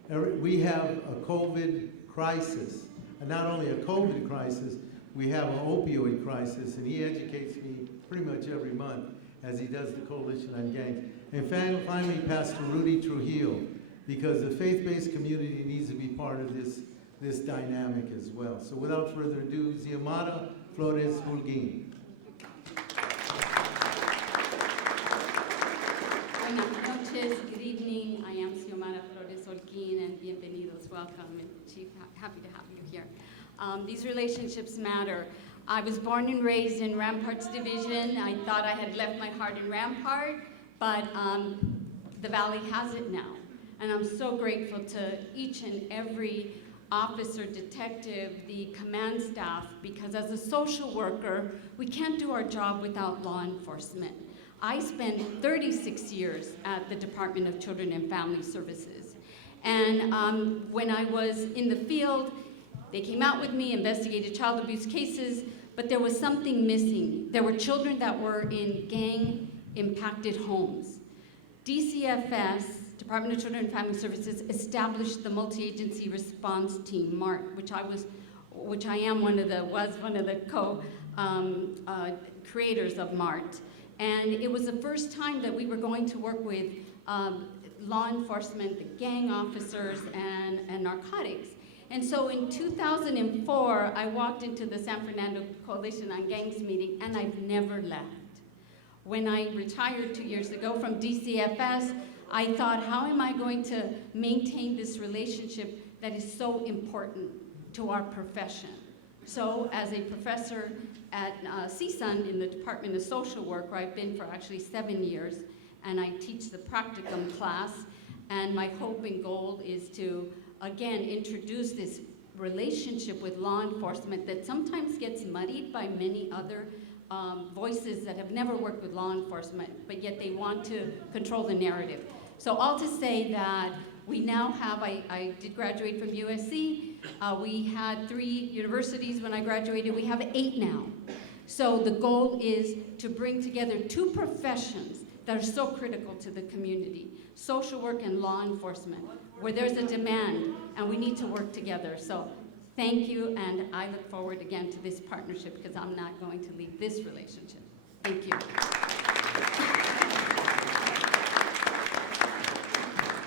We have a COVID crisis, and not only a COVID crisis, we have an opioid crisis, and he educates me pretty much every month as he does the Coalition on Gangs. And finally, Pastor Rudy Trujillo, because the faith-based community needs to be part of this dynamic as well. So without further ado, Xiomara Flores Holguin. Buenas noches, good evening. I am Xiomara Flores Holguin, and bienvenidos, welcome, and Chief, happy to have you here. These relationships matter. I was born and raised in Rampart's division. I thought I had left my heart in Rampart, but the Valley has it now. And I'm so grateful to each and every officer, detective, the command staff, because as a social worker, we can't do our job without law enforcement. I spent 36 years at the Department of Children and Family Services. And when I was in the field, they came out with me, investigated child abuse cases, but there was something missing. There were children that were in gang-impacted homes. DCFS, Department of Children and Family Services, established the multi-agency response team, MART, which I am was one of the creators of MART. And it was the first time that we were going to work with law enforcement, the gang officers, and narcotics. And so in 2004, I walked into the San Fernando Coalition on Gangs meeting, and I've never left. When I retired 2 years ago from DCFS, I thought, how am I going to maintain this relationship that is so important to our profession? So as a professor at CSUN in the Department of Social Work, where I've been for actually 7 years, and I teach the practicum class, and my hope and goal is to, again, introduce this relationship with law enforcement that sometimes gets muddied by many other voices that have never worked with law enforcement, but yet they want to control the narrative. So all to say that we now have, I did graduate from USC. We had 3 universities when I graduated. We have 8 now. So the goal is to bring together 2 professions that are so critical to the community, social work and law enforcement, where there's a demand and we need to work together. So thank you, and I look forward again to this partnership because I'm not going to leave this relationship. Thank you.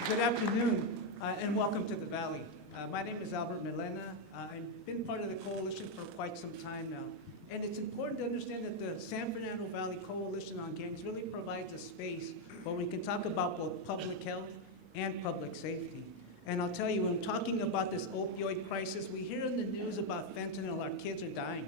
Good afternoon, and welcome to the Valley. My name is Albert Melena. I've been part of the coalition for quite some time now. And it's important to understand that the San Fernando Valley Coalition on Gangs really provides a space where we can talk about both public health and public safety. And I'll tell you, when talking about this opioid crisis, we hear in the news about fentanyl, our kids are dying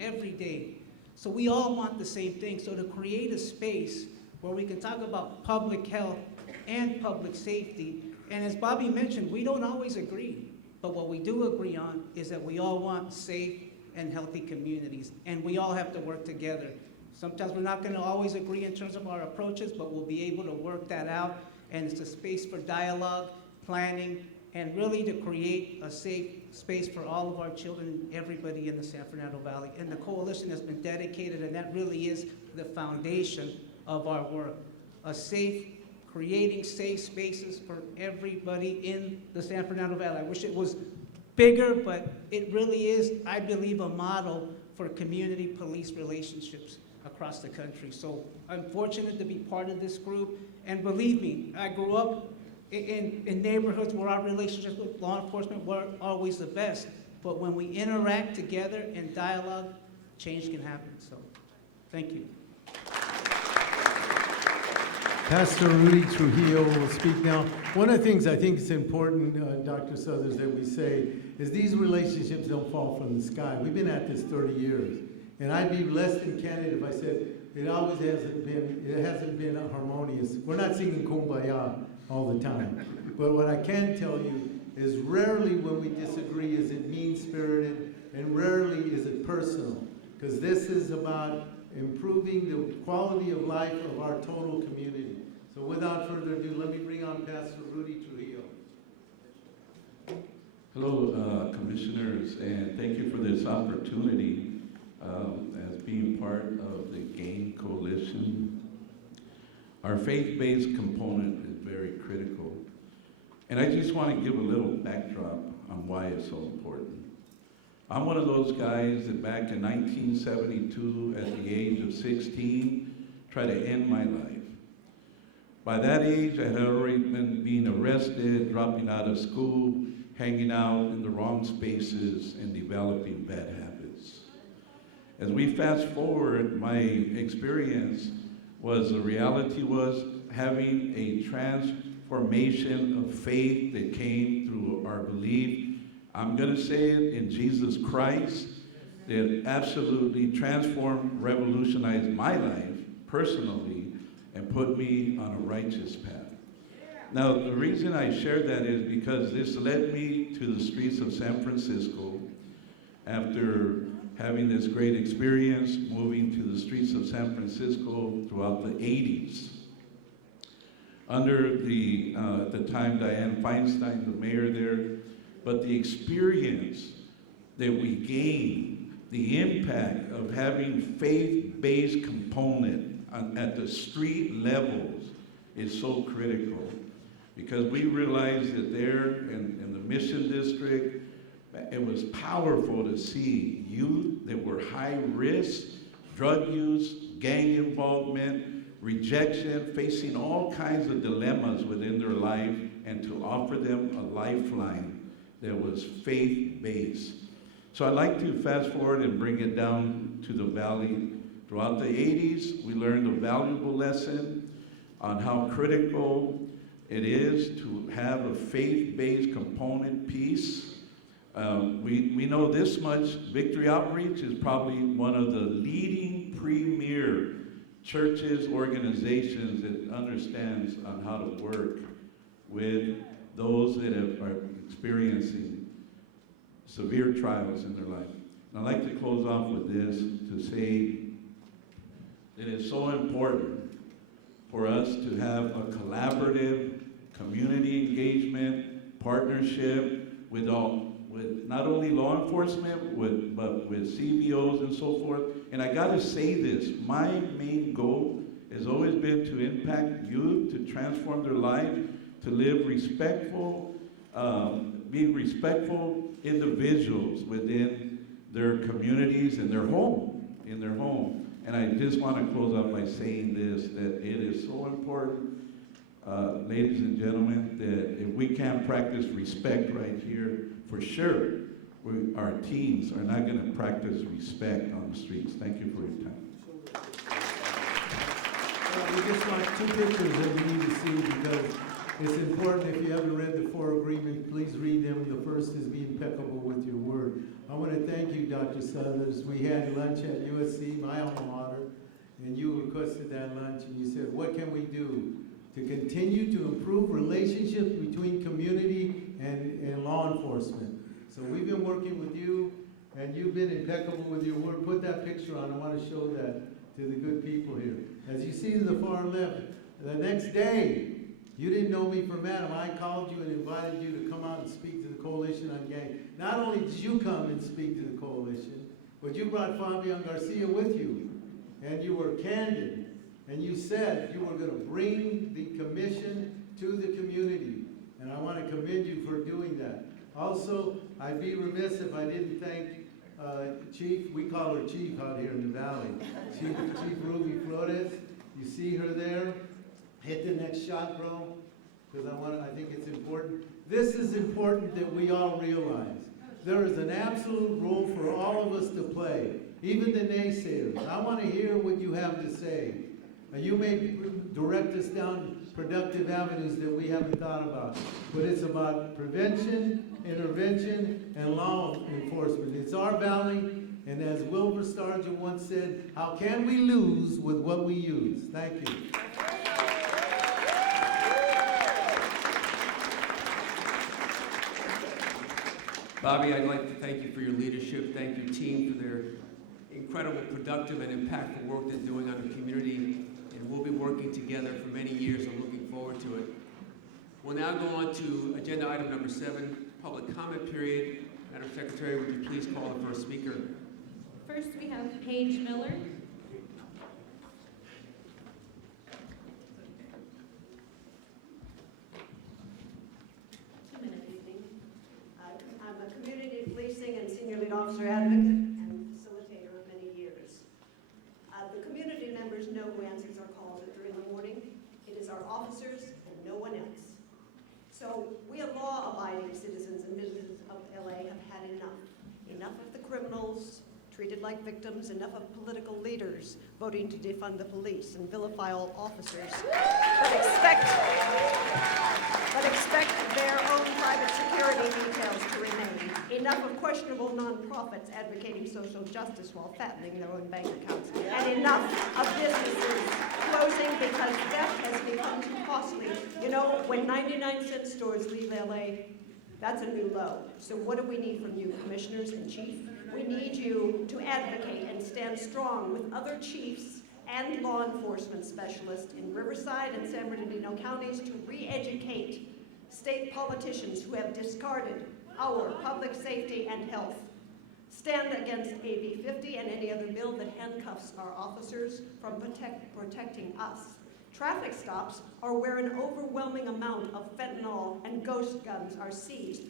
every day. So we all want the same thing. So to create a space where we can talk about public health and public safety, and as Bobby mentioned, we don't always agree, but what we do agree on is that we all want safe and healthy communities, and we all have to work together. Sometimes we're not going to always agree in terms of our approaches, but we'll be able to work that out, and it's a space for dialogue, planning, and really to create a safe space for all of our children, everybody in the San Fernando Valley. And the coalition has been dedicated, and that really is the foundation of our work. Creating safe spaces for everybody in the San Fernando Valley. I wish it was bigger, but it really is, I believe, a model for community-police relationships across the country. So I'm fortunate to be part of this group, and believe me, I grew up in neighborhoods where our relationships with law enforcement weren't always the best, but when we interact together in dialogue, change can happen. So, thank you. Pastor Rudy Trujillo will speak now. One of the things I think is important, Dr. Southers, that we say is these relationships don't fall from the sky. We've been at this 30 years. And I'd be less than candid if I said it hasn't been harmonious. We're not singing Kumbaya all the time. But what I can tell you is rarely when we disagree is it mean-spirited, and rarely is it personal. Because this is about improving the quality of life of our total community. So without further ado, let me bring on Pastor Rudy Trujillo. Hello, commissioners, and thank you for this opportunity as being part of the GAIN Coalition. Our faith-based component is very critical. And I just want to give a little backdrop on why it's so important. I'm one of those guys that back in 1972, at the age of 16, tried to end my life. By that age, I had already been being arrested, dropping out of school, hanging out in the wrong spaces, and developing bad habits. As we fast forward, my experience was, the reality was having a transformation of faith that came through our belief. I'm going to say it, in Jesus Christ, that absolutely transformed, revolutionized my life personally, and put me on a righteous path. Now, the reason I share that is because this led me to the streets of San Francisco after having this great experience, moving to the streets of San Francisco throughout the 80s. Under at the time, Dianne Feinstein, the mayor there, but the experience that we gained, the impact of having faith-based component at the street levels is so critical, because we realized that there in the Mission District, it was powerful to see youth that were high risk, drug use, gang involvement, rejection, facing all kinds of dilemmas within their life, and to offer them a lifeline that was faith-based. So I'd like to fast forward and bring it down to the Valley. Throughout the 80s, we learned a valuable lesson on how critical it is to have a faith-based component piece. We know this much: Victory Outreach is probably one of the leading premier churches, organizations that understands on how to work with those that are experiencing severe trials in their life. And I'd like to close off with this, to say that it's so important for us to have a collaborative community engagement partnership with not only law enforcement, but with CBOs and so forth. And I gotta say this, my main goal has always been to impact youth, to transform their life, to live respectful, be respectful individuals within their communities and their home, And I just want to close out by saying this, that it is so important, ladies and gentlemen, that if we can't practice respect right here, for sure, our teens are not going to practice respect on the streets. Thank you for your time. We just want 2 pictures that we need to see, because it's important. If you haven't read the 4 agreements, please read them. The first is be impeccable with your word. I want to thank you, Dr. Southers. We had lunch at USC, my alma mater, and you requested that lunch, and you said, what can we do to continue to improve relationships between community and law enforcement? So we've been working with you, and you've been impeccable with your word. Put that picture on. I want to show that to the good people here. As you see to the far left, the next day, you didn't know me from Adam. I called you and invited you to come out and speak to the Coalition on Gang. Not only did you come and speak to the coalition, but you brought Fabian Garcia with you. And you were candid. And you said you were going to bring the commission to the community. And I want to commend you for doing that. Also, I'd be remiss if I didn't thank Chief, we call her Chief out here in the valley, Chief Ruby Flores. You see her there? Hit the next shot, bro, because I think it's important. This is important that we all realize. There is an absolute role for all of us to play, even the naysayers. I want to hear what you have to say. You may direct us down productive avenues that we haven't thought about, but it's about prevention, intervention, and law enforcement. It's our valley, and as Wilbur Stargent once said, how can we lose with what we use? Thank you. Bobby, I'd like to thank you for your leadership. Thank your team for their incredible, productive, and impactful work they're doing on the community. And we'll be working together for many years. I'm looking forward to it. We'll now go on to agenda item number 7, public comment period. Madam Secretary, would you please call the first speaker? First, we have Paige Miller. I'm a community policing and senior lead officer advocate and facilitator of many years. The community members know who answers our calls during the morning. It is our officers and no one else. So we law-abiding citizens and businesses of LA have had enough. Enough of the criminals treated like victims, enough of political leaders voting to defund the police and vilify all officers, but expect their own private security details to remain. Enough of questionable nonprofits advocating social justice while fattening their own bank accounts. And enough of businesses closing because theft has become too costly. You know, when 99-cent stores leave LA, that's a new low. So what do we need from you, commissioners and chief? We need you to advocate and stand strong with other chiefs and law enforcement specialists in Riverside and San Bernardino counties to re-educate state politicians who have discarded our public safety and health. Stand against AB 50 and any other bill that handcuffs our officers from protecting us. Traffic stops are where an overwhelming amount of fentanyl and ghost guns are seized.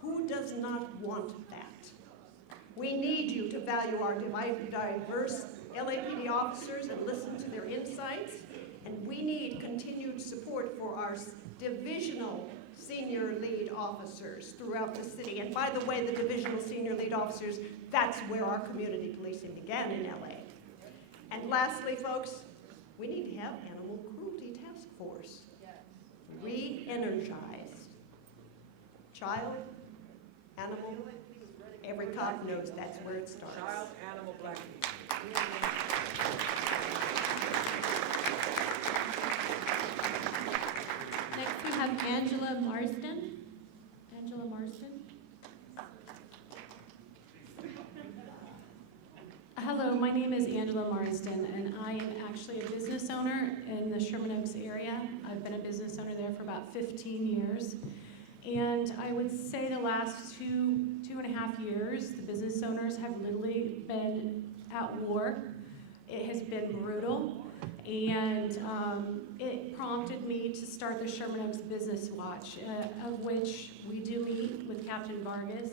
Who does not want that? We need you to value our diverse LAPD officers and listen to their insights. And we need continued support for our divisional senior lead officers throughout the city. And by the way, the divisional senior lead officers, that's where our community policing began in LA. And lastly, folks, we need to have Animal Cruelty Task Force. Re-energized. Child, animal, every cop knows that's where it starts. Child, animal, black people. Next, we have Angela Marsden. Angela Marsden. Hello, my name is Angela Marsden, and I am actually a business owner in the Sherman Oaks area. I've been a business owner there for about 15 years. And I would say the last two and a half years, the business owners have literally been at war. It has been brutal, and it prompted me to start the Sherman Oaks Business Watch, of which we do meet with Captain Vargas,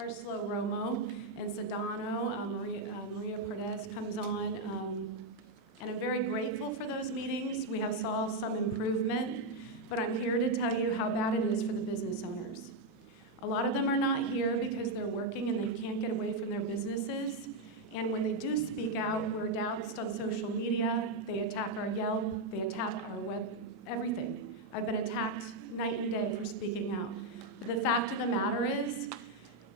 Arslo Romo, and Sedano. Maria Perez comes on, and I'm very grateful for those meetings. We have saw some improvement, but I'm here to tell you how bad it is for the business owners. A lot of them are not here because they're working and they can't get away from their businesses. And when they do speak out, we're doused on social media. They attack our Yelp, they attack our web, everything. I've been attacked night and day for speaking out. But the fact of the matter is,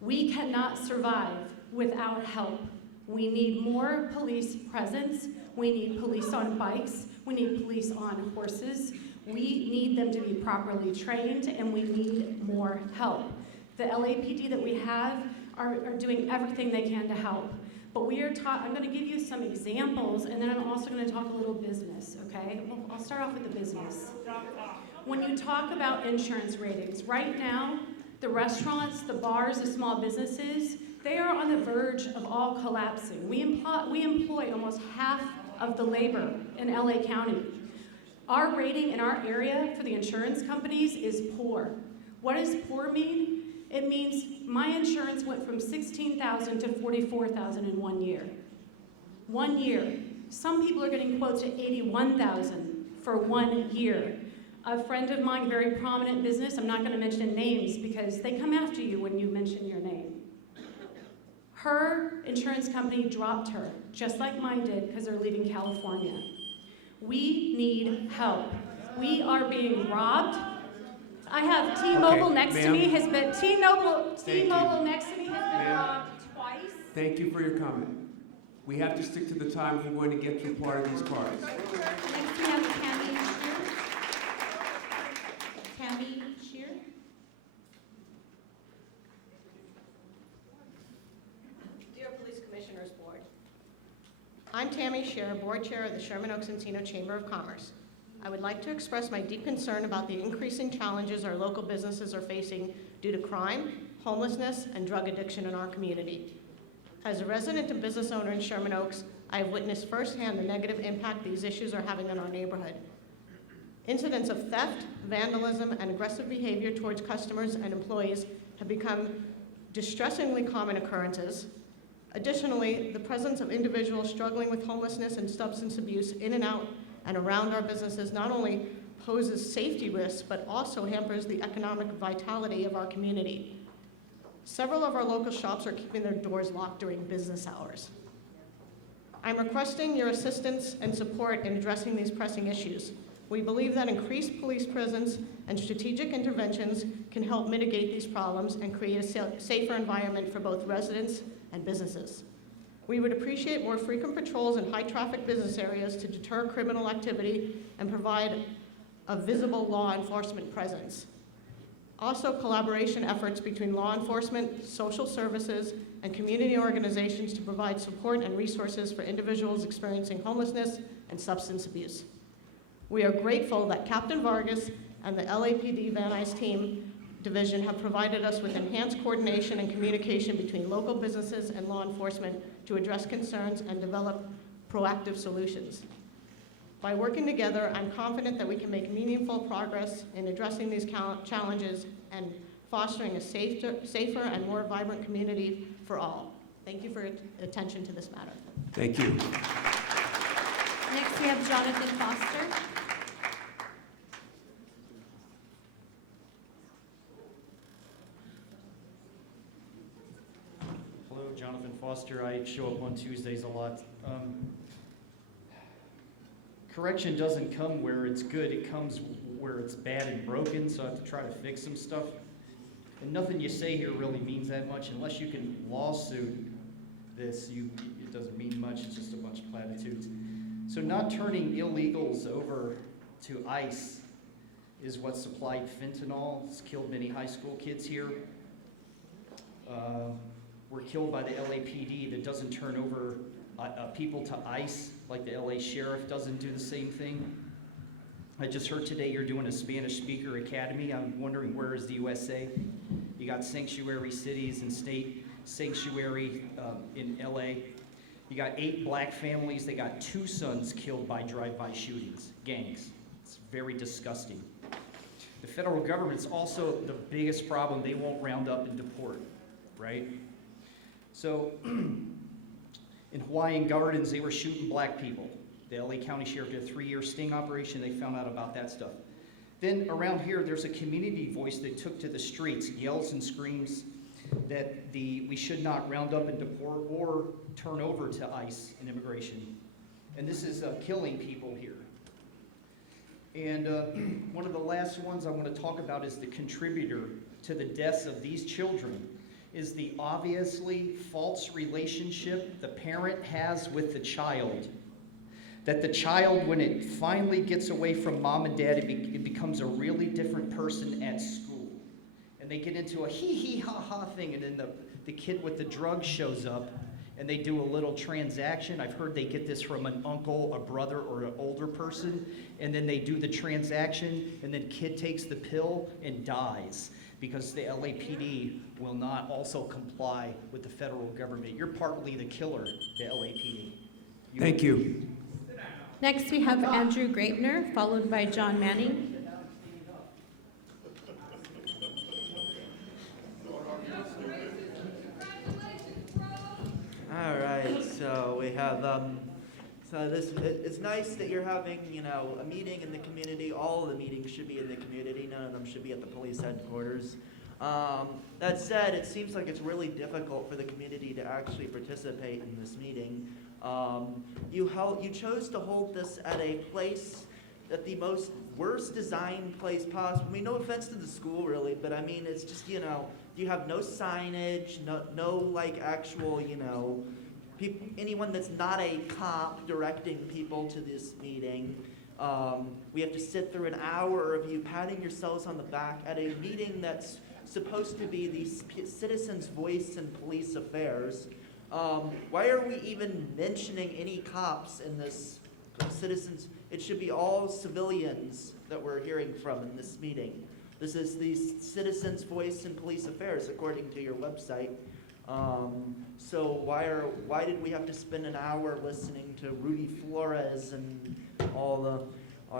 we cannot survive without help. We need more police presence. We need police on bikes. We need police on horses. We need them to be properly trained, and we need more help. The LAPD that we have are doing everything they can to help. But we are I'm going to give you some examples, and then I'm also going to talk a little business, okay? Well, I'll start off with the business. When you talk about insurance ratings, right now, The restaurants, the bars, the small businesses, they are on the verge of all collapsing. We employ almost half of the labor in LA County. Our rating in our area for the insurance companies is poor. What does poor mean? It means my insurance went from $16,000 to $44,000 in 1 year. 1 year. Some people are getting quotes at $81,000 for 1 year. A friend of mine, very prominent business, I'm not going to mention names because they come after you when you mention your name. Her insurance company dropped her, just like mine did, because they're leaving California. We need help. We are being robbed. I have T-Mobile Okay, next to ma'am. me has been T-Mobile Thank you. next to me has been Ma'am. robbed twice. Thank you for your comment. We have to stick to the time if we're going to get through part of these cards. Next we have Tammy Shear. Tammy Shear. Dear Police Commissioners Board, I'm Tammy Shear, Board Chair of the Sherman Oaks Encino Chamber of Commerce. I would like to express my deep concern about the increasing challenges our local businesses are facing due to crime, homelessness, and drug addiction in our community. As a resident and business owner in Sherman Oaks, I have witnessed firsthand the negative impact these issues are having on our neighborhood. Incidents of theft, vandalism, and aggressive behavior towards customers and employees have become distressingly common occurrences. Additionally, the presence of individuals struggling with homelessness and substance abuse in and out and around our businesses not only poses safety risks, but also hampers the economic vitality of our community. Several of our local shops are keeping their doors locked during business hours. I'm requesting your assistance and support in addressing these pressing issues. We believe that increased police presence and strategic interventions can help mitigate these problems and create a safer environment for both residents and businesses. We would appreciate more frequent patrols in high-traffic business areas to deter criminal activity and provide a visible law enforcement presence. Also, collaboration efforts between law enforcement, social services, and community organizations to provide support and resources for individuals experiencing homelessness and substance abuse. We are grateful that Captain Vargas and the LAPD Van Nuys team division have provided us with enhanced coordination and communication between local businesses and law enforcement to address concerns and develop proactive solutions. By working together, I'm confident that we can make meaningful progress in addressing these challenges and fostering a safer and more vibrant community for all. Thank you for your attention to this matter. Thank you. Next we have Jonathan Foster. Hello, Jonathan Foster. I show up on Tuesdays a lot. Correction doesn't come where it's good, it comes where it's bad and broken, so I have to try to fix some stuff. And nothing you say here really means that much unless you can lawsuit this. It doesn't mean much, it's just a bunch of platitudes. So not turning illegals over to ICE is what supplied fentanyl. It's killed many high school kids here. Were killed by the LAPD that doesn't turn over people to ICE, like the LA sheriff doesn't do the same thing. I just heard today you're doing a Spanish speaker academy. I'm wondering, where is the USA? You got sanctuary cities and state sanctuary in LA. You got 8 black families. They got 2 sons killed by drive-by shootings, gangs. It's very disgusting. The federal government's also the biggest problem. They won't round up and deport, right? So in Hawaiian Gardens, they were shooting black people. The LA County Sheriff did a 3-year sting operation. They found out about that stuff. Then around here, there's a community voice that took to the streets, yells and screams that we should not round up and deport or turn over to ICE and immigration. And this is killing people here. And one of the last ones I want to talk about is the contributor to the deaths of these children is the obviously false relationship the parent has with the child. That the child, when it finally gets away from mom and dad, it becomes a really different person at school. And they get into a hee-hee-ha-ha thing, and then the kid with the drugs shows up, and they do a little transaction. I've heard they get this from an uncle, a brother, or an older person, and then they do the transaction, and then kid takes the pill and dies. because the LAPD will not also comply with the federal government. You're partly the killer, the LAPD. Thank you. Next, we have Andrew Greitner, followed by John Manning. All right, so we have, it's nice that you're having, a meeting in the community. All of the meetings should be in the community. None of them should be at the police headquarters. That said, it seems like it's really difficult for the community to actually participate in this meeting. You chose to hold this at a place at the most worst designed place possible. I mean, no offense to the school, really, but I mean, it's just, you have no signage, no like actual, people, anyone that's not a cop directing people to this meeting. We have to sit through an hour of you patting yourselves on the back at a meeting that's supposed to be the citizens' voice in police affairs. Why are we even mentioning any cops in this citizens? It should be all civilians that we're hearing from in this meeting. This is the citizens' voice in police affairs, according to your website. So why did we have to spend an hour listening to Rudy Flores and all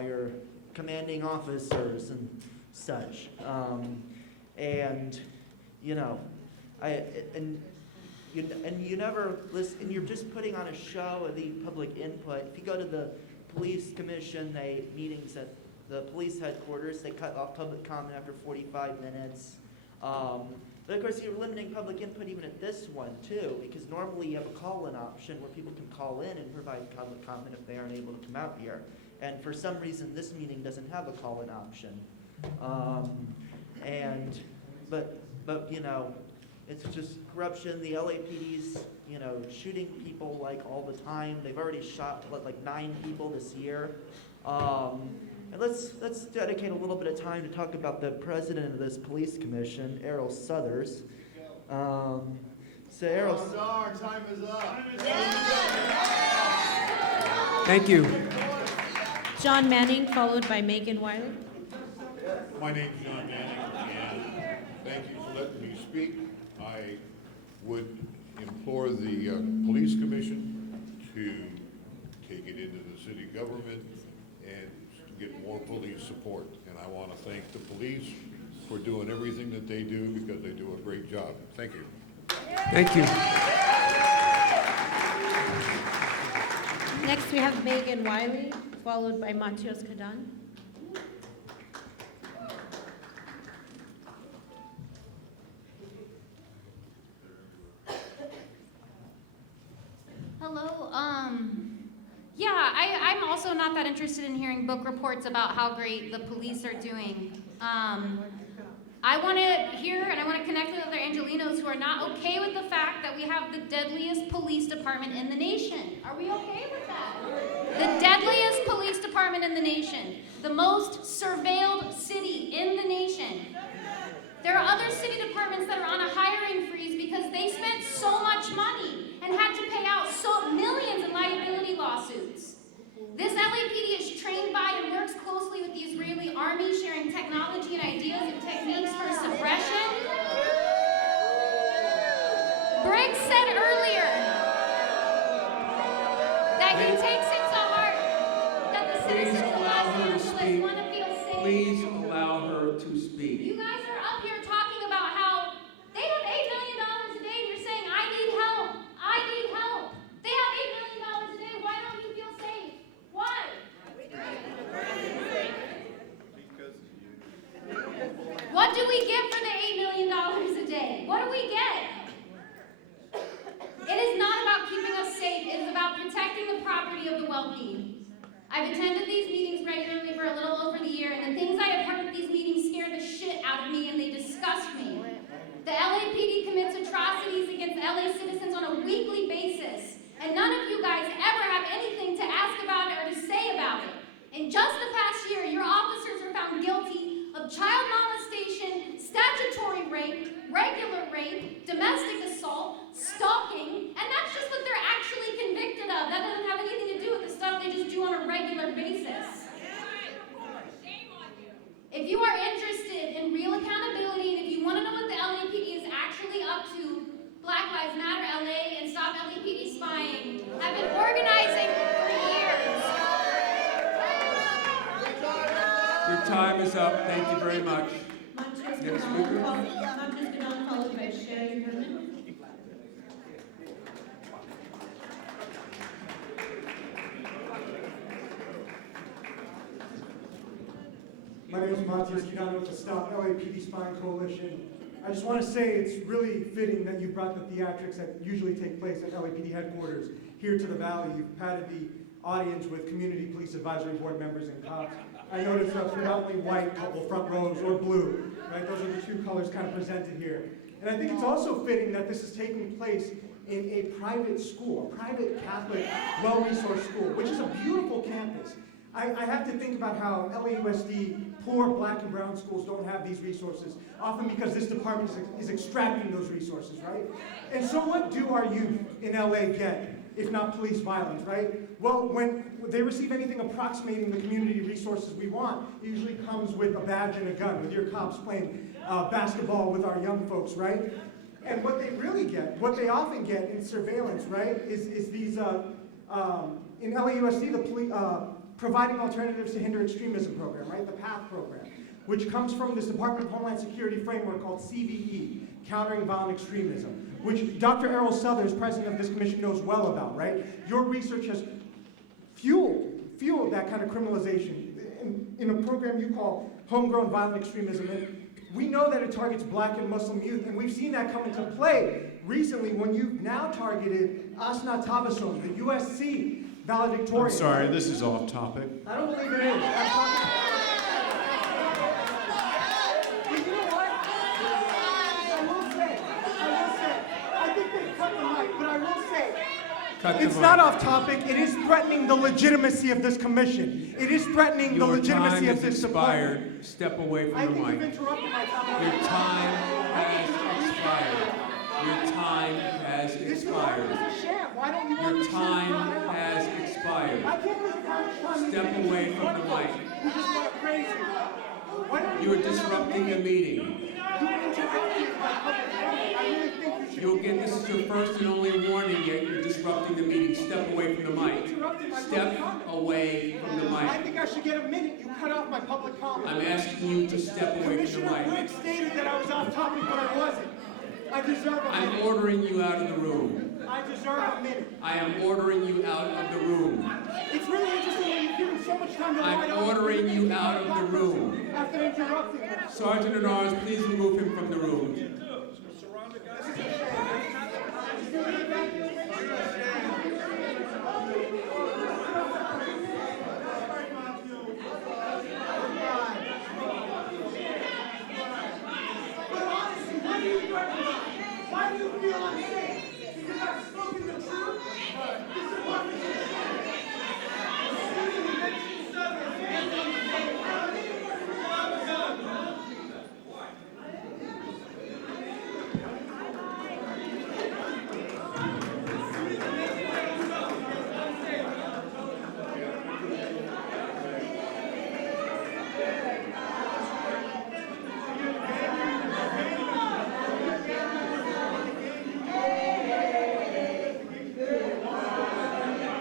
your commanding officers and such? You never listen. You're just putting on a show of the public input. If you go to the police commission, meetings at the police headquarters, they cut off public comment after 45 minutes. But of course, you're limiting public input even at this one too, because normally you have a call-in option where people can call in and provide public comment if they aren't able to come out here. And for some reason, this meeting doesn't have a call-in option. But it's just corruption. The LAPD's, shooting people like all the time. They've already shot like 9 people this year. And let's dedicate a little bit of time to talk about the president of this police commission, Errol Suthers. So Errol. Time is up. Thank you. John Manning, followed by Megan Wiley. My name's John Manning, and thank you for letting me speak. I would implore the police commission to take it into the city government and get more police support. And I want to thank the police for doing everything that they do, because they do a great job. Thank you. Thank you. Next, we have Megan Wiley, followed by Matios Kadan. Hello. I'm also not that interested in hearing book reports about how great the police are doing. I want to hear and I want to connect with other Angelinos who are not okay with the fact that we have the deadliest police department in the nation. Are we okay with that? The deadliest police department in the nation. The most surveilled city in the nation. There are other city departments that are on a hiring freeze because they spent so much money and had to pay out millions in liability lawsuits. This LAPD is trained by and works closely with the Israeli army, sharing technology and ideas and techniques for suppression. Briggs said earlier that he takes it to heart that the citizens of Los Angeles want to feel safe. Please allow her to speak. You guys are up here talking about how they have $8 million a day and you're saying, I need help. I need help. They have $8 million a day. Why don't you feel safe? Why? What do we get for the $8 million a day? What do we get? It is not about keeping us safe. It is about protecting the property of the wealthy. I've attended these meetings regularly for a little over the year, and the things I have heard at these meetings scare the shit out of me, and they disgust me. The LAPD commits atrocities against LA citizens on a weekly basis, and none of you guys ever have anything to ask about it or to say about it. In just the past year, your officers are found guilty of child molestation, statutory rape, regular rape, domestic assault, stalking, and that's just what they're actually convicted of. That doesn't have anything to do with the stuff they just do on a regular basis. If you are interested in real accountability and if you actually up to Black Lives Matter LA and Stop LAPD Spying have been organizing for years. Your time is up. Thank you very much. Montez Next Vidal, speaker. Montez Vidal, followed by Sherry Herman. My name is Montes Quidano with the Stop LAPD Spying Coalition. I just want to say it's really fitting that you brought the theatrics that usually take place at LAPD headquarters here to the Valley. You've padded the audience with Community Police Advisory Board members and cops. I noticed a predominantly white couple front rows or blue, right? Those are the two colors kind of presented here. And I think it's also fitting that this is taking place in a private school, a private Catholic, well-resourced school, which is a beautiful campus. I have to think about how LAUSD, poor black and brown schools don't have these resources, often because this department is extracting those resources, right? And so what do our youth in LA get, if not police violence, right? Well, when they receive anything approximating the community resources we want, it usually comes with a badge and a gun, with your cops playing basketball with our young folks, right? And what they really get, what they often get in surveillance, right, is these, in LAUSD, the police, providing alternatives to hinder extremism program, right? The PATH program, which comes from this Department of Homeland Security framework called CVE, Countering Violent Extremism, which Dr. Errol Southers, president of this commission, knows well about, right? Your research has fueled that kind of criminalization in a program you call Homegrown Violent Extremism. And we know that it targets black and Muslim youth, and we've seen that come into play recently when you've now targeted Asna Tabassum, the USC valedictorian. I'm sorry, this is off topic. I don't believe it is. I'm talking. But you know what? I will say, I think they cut the mic, but I will say, it's not off topic. It is threatening the legitimacy of this commission. It is threatening the legitimacy of this department. Expired. Step away from I the think you've mic. interrupted my time. Your time has expired. Your time has This expired. is a sham. Why don't you want Your to time has expired. I can't believe how much time you Step away from the mic. You just went crazy. Why don't You are disrupting the meeting. You interrupted my public comment. I really think you should. You'll get, this is your first and only warning, yet you're disrupting the meeting. Step away from the mic. Step away from the I mic. think I should get a minute. You cut off my public comment. I'm asking you to step away from Commissioner the mic. Briggs stated that I was off topic, but I wasn't. I deserve a I'm minute. ordering you out of the room. I deserve a minute. I am ordering you out of the room. It's really interesting that you've given so much time to I'm lie on ordering you out of the room. after interrupting me. Sergeant at Arms, please remove him from the room. Why do you feel unsafe? Because I've spoken the truth? This is what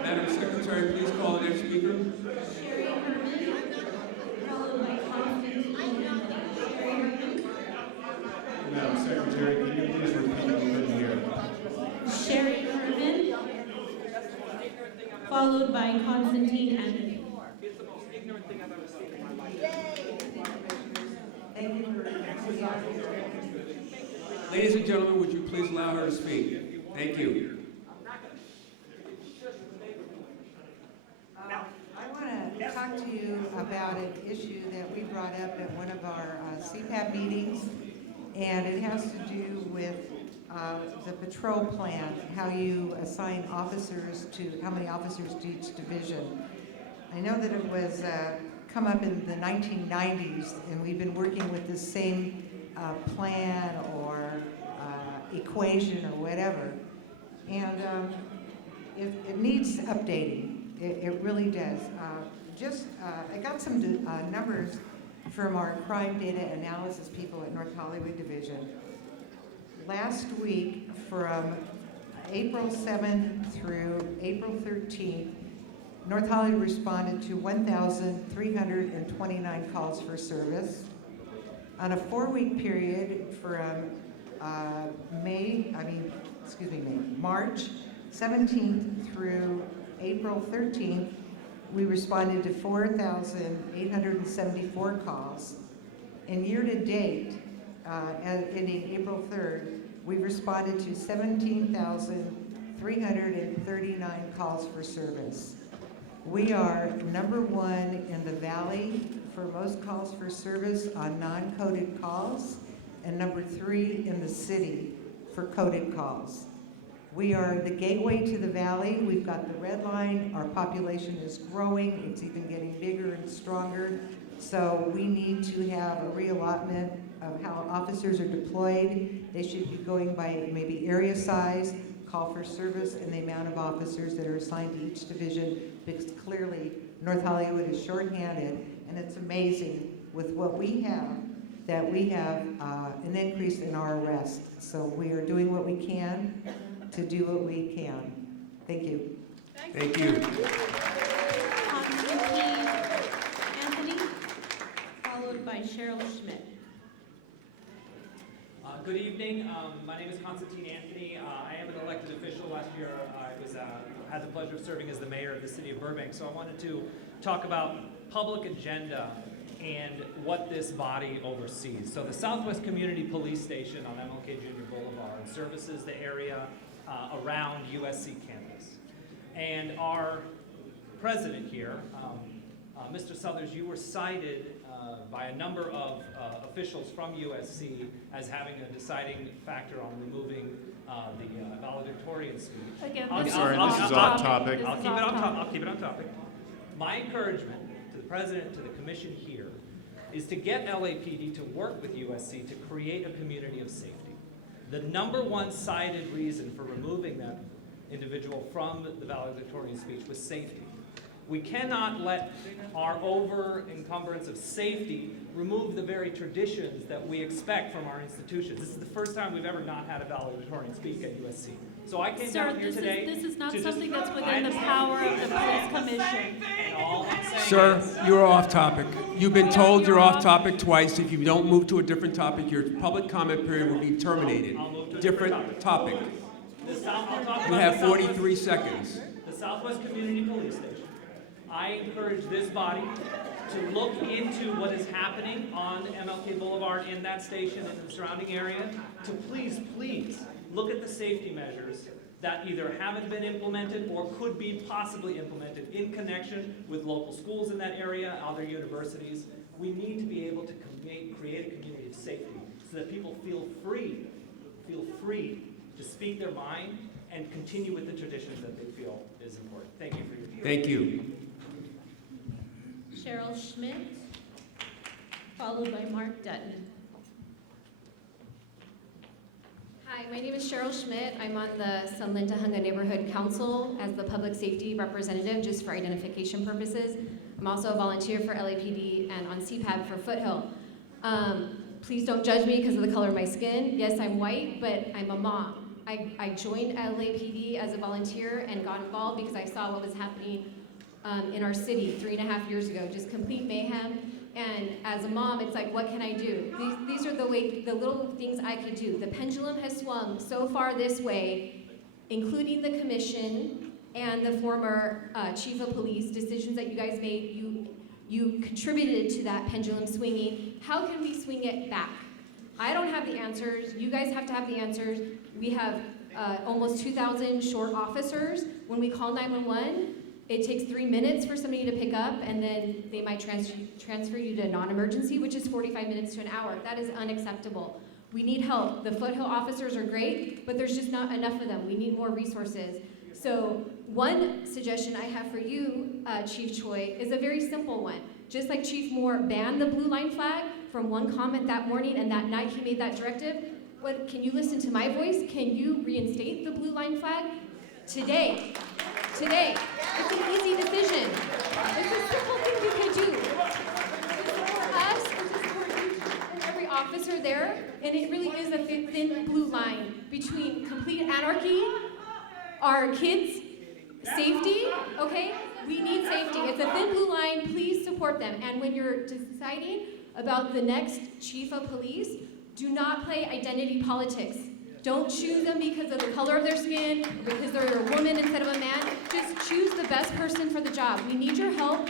Madam Secretary, please call the next speaker. Sherry Herman, followed by Constantine Sherry Madam Secretary, can you please repeat what we couldn't hear? Herman. Sherry Herman, followed by Constantine Anthony. Ladies and gentlemen, would you please allow her to speak? Thank you. I want to talk to you about an issue that we brought up at one of our CPAP meetings, and it has to do with the patrol plan, how you assign officers to, how many officers to each division. I know that it was come up in the 1990s, and we've been working with the same plan or equation or whatever, and it needs updating. It really does. I got some numbers from our crime data analysis people at North Hollywood Division. last week from April 7th through April 13th, North Hollywood responded to 1,329 calls for service. On a 4-week period from March 17th through April 13th, we responded to 4,874 calls. And year-to-date, ending April 3rd, we responded to 17,339 calls for service. We are number 1 in the Valley for most calls for service on non-coded calls, and number 3 in the city for coded calls. We are the gateway to the Valley. We've got the red line. Our population is growing. It's even getting bigger and stronger. So we need to have a reallotment of how officers are deployed. They should be going by maybe area size, call for service, and the amount of officers that are assigned to each division, because clearly North Hollywood is shorthanded, and it's amazing with what we have that we have an increase in our arrests. So we are doing what we can to do what we can. Thank you. Thank you. Constantine Anthony, followed by Cheryl Schmidt. Good evening. My name is Constantine Anthony. I am an elected official. Last year, I had the pleasure of serving as the mayor of the city of Burbank. So I wanted to talk about public agenda and what this body oversees. So the Southwest Community Police Station on MLK Jr. Boulevard services the area around USC campus. And our president here, Mr. Southers, you were cited by a number of officials from USC as having a deciding factor on removing the valedictorian speech. Again, I'll this keep it on topic. My encouragement to the president, to the commission here, is to get LAPD to work with USC to create a community of safety. The number 1 cited reason for removing that individual from the valedictorian speech was safety. We cannot let our over-encumbrance of safety remove the very traditions that we expect from our institutions. This is the first time we've ever not had a valedictorian speak at USC. So I came down here today. This is not to something just, that's within the power of the police commission. And all I'm saying Sir, is, you're off topic. You've been told you're off topic twice. If you don't move to a different topic, your public comment period will be terminated. I'll move to a Different topic. I'll talk You about have the 43 seconds. The Southwest Community Police Station. I encourage this body to look into what is happening on MLK Boulevard in that station and the surrounding area, to please look at the safety measures that either haven't been implemented or could be possibly implemented in connection with local schools in that area, other universities. We need to be able to create a community of safety so that people feel free to speak their mind and continue with the traditions that they feel is important. Thank you for your time. Thank you. Cheryl Schmidt, followed by Mark Dutton. Hi, my name is Cheryl Schmidt. I'm on the San Lintahunga Neighborhood Council as the public safety representative, just for identification purposes. I'm also a volunteer for LAPD and on CPAB for Foothill. Please don't judge me because of the color of my skin. Yes, I'm white, but I'm a mom. I joined LAPD as a volunteer and got involved because I saw what was happening in our city 3.5 years ago, just complete mayhem. And as a mom, it's like, what can I do? These are the little things I could do. The pendulum has swung so far this way, including the commission and the former chief of police, decisions that you guys made. You contributed to that pendulum swinging. How can we swing it back? I don't have the answers. You guys have to have the answers. We have almost 2,000 short officers. When we call 911, it takes 3 minutes for somebody to pick up, and then they might transfer you to non-emergency, which is 45 minutes to an hour. That is unacceptable. We need help. The Foothill officers are great, but there's just not enough of them. We need more resources. So one suggestion I have for you, Chief Choi, is a very simple one. Just like Chief Moore banned the blue line flag from one comment that morning, and that night he made that directive, can you listen to my voice? Can you reinstate the blue line flag? Today. It's an easy decision. It's a simple thing you can do. Is it for us, or is it for each and every officer? officer there, and it really is a thin blue line between complete anarchy, our kids' safety, okay? We need safety. It's a thin blue line. Please support them. And when you're deciding about the next chief of police, do not play identity politics. Don't choose them because of the color of their skin, or because they're a woman instead of a man. Just choose the best person for the job. We need your help.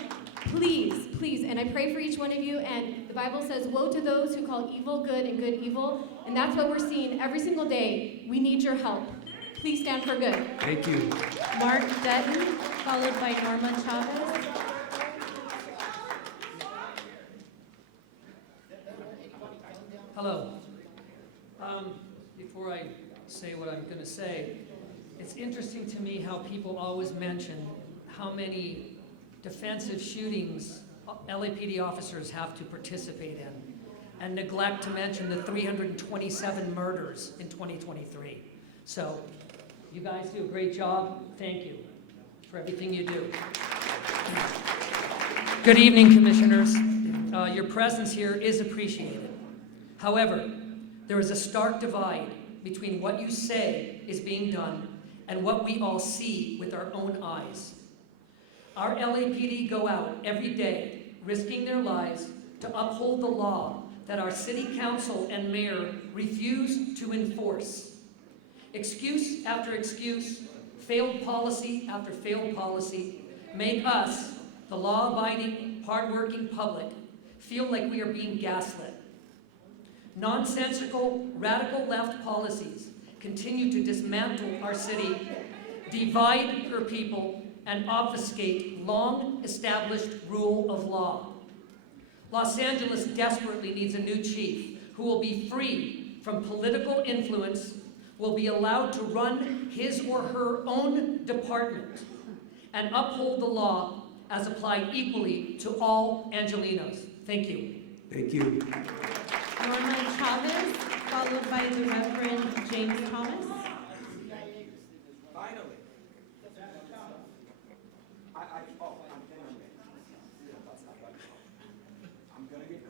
Please, please, and I pray for each one of you, and the Bible says, woe to those who call evil good and good evil, and that's what we're seeing every single day. We need your help. Please stand for good. Thank you. Mark Dutton, followed by Norma Chavez. Hello. Before I say what I'm going to say, it's interesting to me how people always mention how many defensive shootings LAPD officers have to participate in, and neglect to mention the 327 murders in 2023. So, you guys do a great job. Thank you for everything you do. Good evening, commissioners. Your presence here is appreciated. However, there is a stark divide between what you say is being done and what we all see with our own eyes. Our LAPD go out every day, risking their lives to uphold the law that our city council and mayor refuse to enforce. Excuse after excuse, failed policy after failed policy, make us, the law-abiding, hard-working public, feel like we are being gaslit. Nonsensical, radical left policies continue to dismantle our city, divide her people, and obfuscate long-established rule of law. Los Angeles desperately needs a new chief who will be free from political influence, will be allowed to run his or her own department, and uphold the law as applied equally to all Angelenos. Thank you. Thank you. Norma Chavez, followed by the Reverend James Thomas.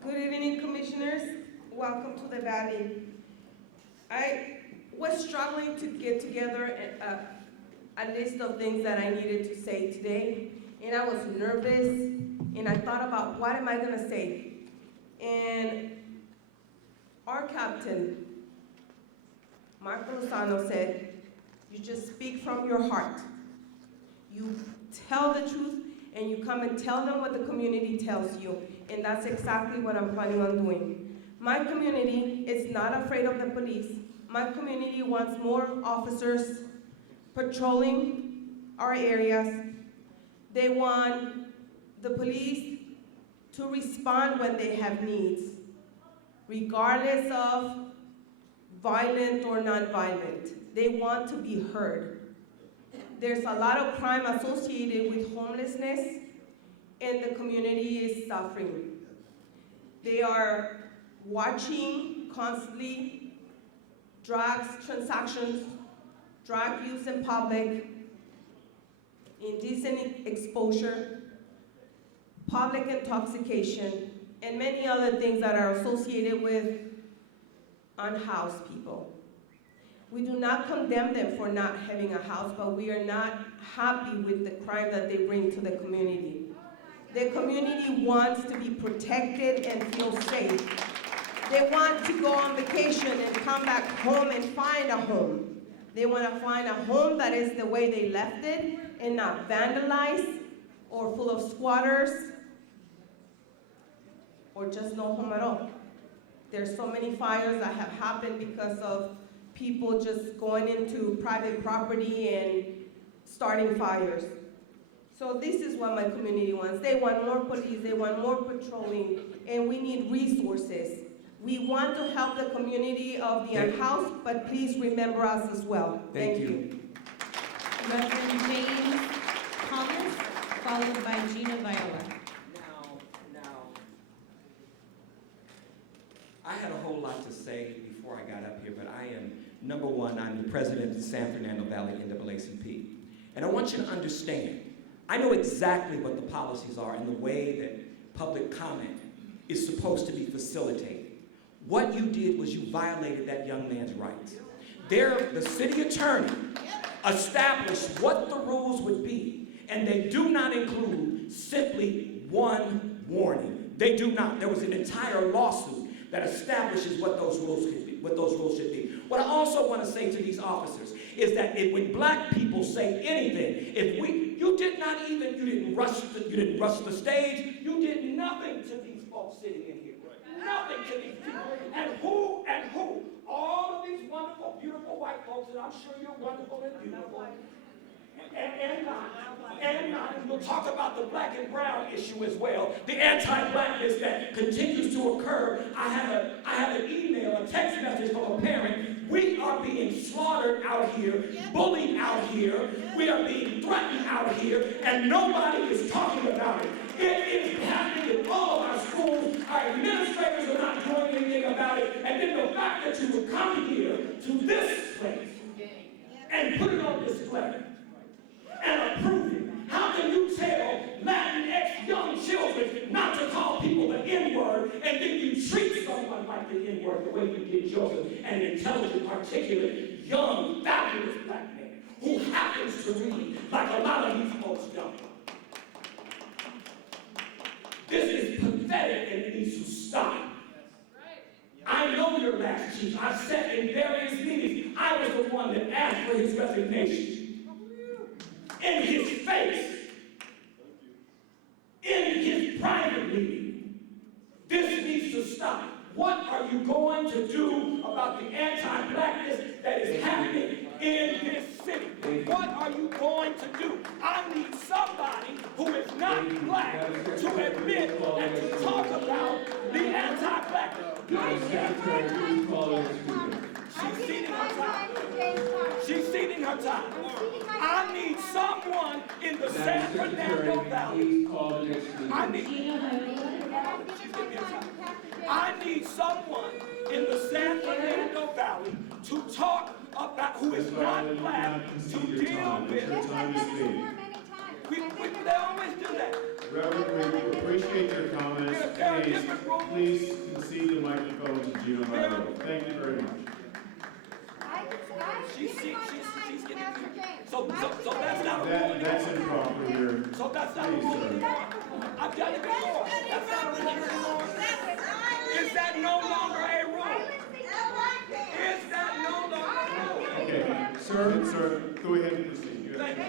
Good evening, commissioners. Welcome to the Valley. I was struggling to get together a list of things that I needed to say today, and I was nervous, and I thought about what am I going to say. And our captain, Marco Lozano, said, you just speak from your heart. You tell the truth, and you come and tell them what the community tells you. And that's exactly what I'm planning on doing. My community is not afraid of the police. My community wants more officers patrolling our areas. They want the police to respond when they have needs, regardless of violent or non-violent. They want to be heard. There's a lot of crime associated with homelessness, and the community is suffering. They are watching constantly drugs transactions, drug use in public, indecent exposure, public intoxication, and many other things that are associated with unhoused people. We do not condemn them for not having a house, but we are not happy with the crime that they bring to the community. The community wants to be protected and feel safe. They want to go on vacation and come back home and find a home. They want to find a home that is the way they left it and not vandalized or full of squatters or just no home at all. There's so many fires that have happened because of people just going into private property and starting fires. So this is what my community wants. They want more police, they want more patrolling, and we need resources. We want to help the community of the unhoused, but please remember us as well. Thank you. Reverend James Thomas, followed by Gina Viola. Now, I had a whole lot to say before I got up here, but I am, number one, I'm the president of the San Fernando Valley NAACP. And I want you to understand, I know exactly what the policies are and the way that public comment is supposed to be facilitated. what you did was you violated that young man's rights. The city attorney established what the rules would be, and they do not include simply one warning. They do not. There was an entire lawsuit that establishes what those rules should be. What I also want to say to these officers is that when black people say anything, you didn't rush the stage, you did nothing to these folks sitting in here. Nothing to these people. And who? All of these wonderful, beautiful white folks, and I'm sure you're wonderful and beautiful. And we'll talk about the black and brown issue as well. The anti-blackness that continues to occur. I have an email, a text message from a parent. We are being slaughtered out here, bullied out here. We are being threatened out here, and nobody is talking about it. It is happening in all of our schools. Our administrators are not doing anything about it. And then the fact that you would come here to this place and put it on display and approve it. How can you tell Latinx young children not to call people the N-word, and then you treat someone like the N-word the way you did Joseph, an intelligent, articulate, young, fabulous black man who happens to read like a lot of these folks don't? This is pathetic, and it needs to stop. I know your last chief. I've sat in various meetings. I was the one that asked for his resignation. In his face, in his private meeting. This needs to stop. What are you going to do about the anti-blackness that is happening in this city? What are you going to do? I need somebody who is not black to admit and to talk about the anti-blackness. She's ceding her time. She's ceding her time. I need someone in the San Fernando Valley. I need someone in the San Fernando Valley to talk about who is not black to deal with. They always do that. Reverend, we appreciate your comments. Please concede the microphone to Gino Marlowe. Thank you very much. She's getting so that's not a rule. That's improper here. So that's not a rule anymore. I've done it before. That's not a rule anymore. Is that no longer a rule? Is that no longer a rule? Okay, sir, go ahead and proceed. Thank you.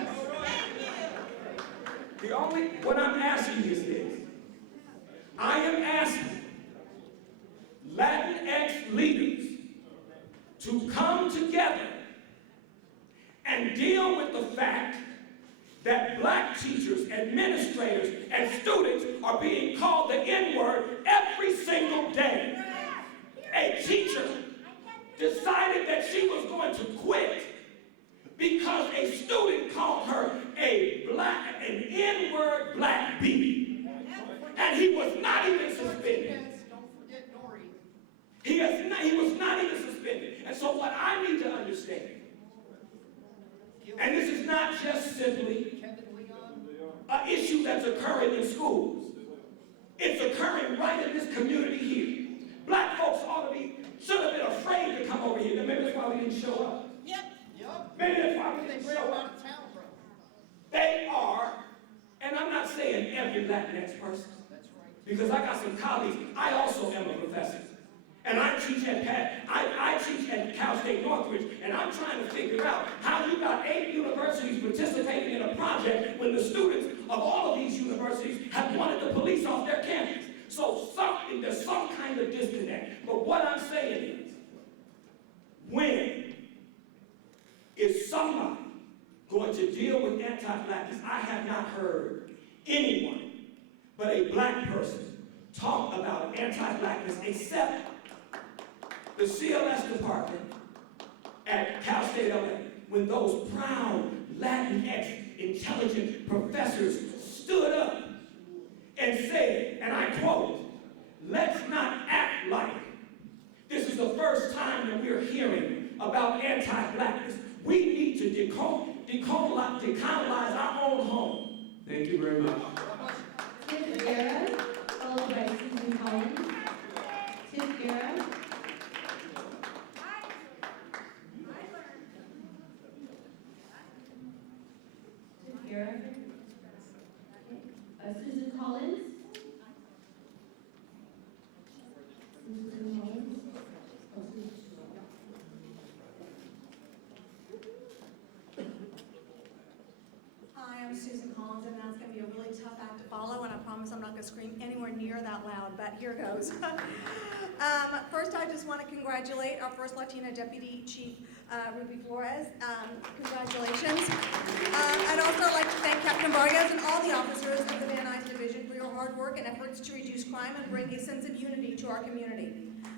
What I'm asking is this. I am asking Latinx leaders to come together and deal with the fact that black teachers, administrators, and students are being called the N-word every single day. A teacher decided that she was going to quit because a student called her an N-word black bee. And he was not even suspended. He was not even suspended. And so what I need to understand, and this is not just simply an issue that's occurring in schools. It's occurring right in this community here. Black folks should have been afraid to come over here. Maybe that's why we didn't show up. Maybe that's why we didn't show up. They are, and I'm not saying every Latinx person, because I got some colleagues. I also am a professor. And I teach at Cal State Northridge, and I'm trying to figure out how you got 8 universities participating in a project when the students of all of these universities have wanted the police off their campus. So there's some kind of disconnect. But what I'm saying is, when is somebody going to deal with anti-blackness? I have not heard anyone but a black person talk about anti-blackness except the CLS department at Cal State LA, when those proud Latinx intelligent professors stood up and said, and I quote, "Let's not act like this is the first time that we're hearing about anti-blackness. We need to decolonize our own home." Thank you very much. Tiff Guerra, followed by Susan Collins. Tiff Guerra. Susan Collins. Susan Collins. Hi, I'm Susan Collins, and that's going to be a really tough act to follow, and I promise I'm not going to scream anywhere near that loud, but here goes. First, I just want to congratulate our first Latina Deputy Chief, Ruby Flores. Congratulations. I'd also like to thank Captain Vargas and all the officers of the Van Nuys Division for your hard work and efforts to reduce crime and bring a sense of unity to our community.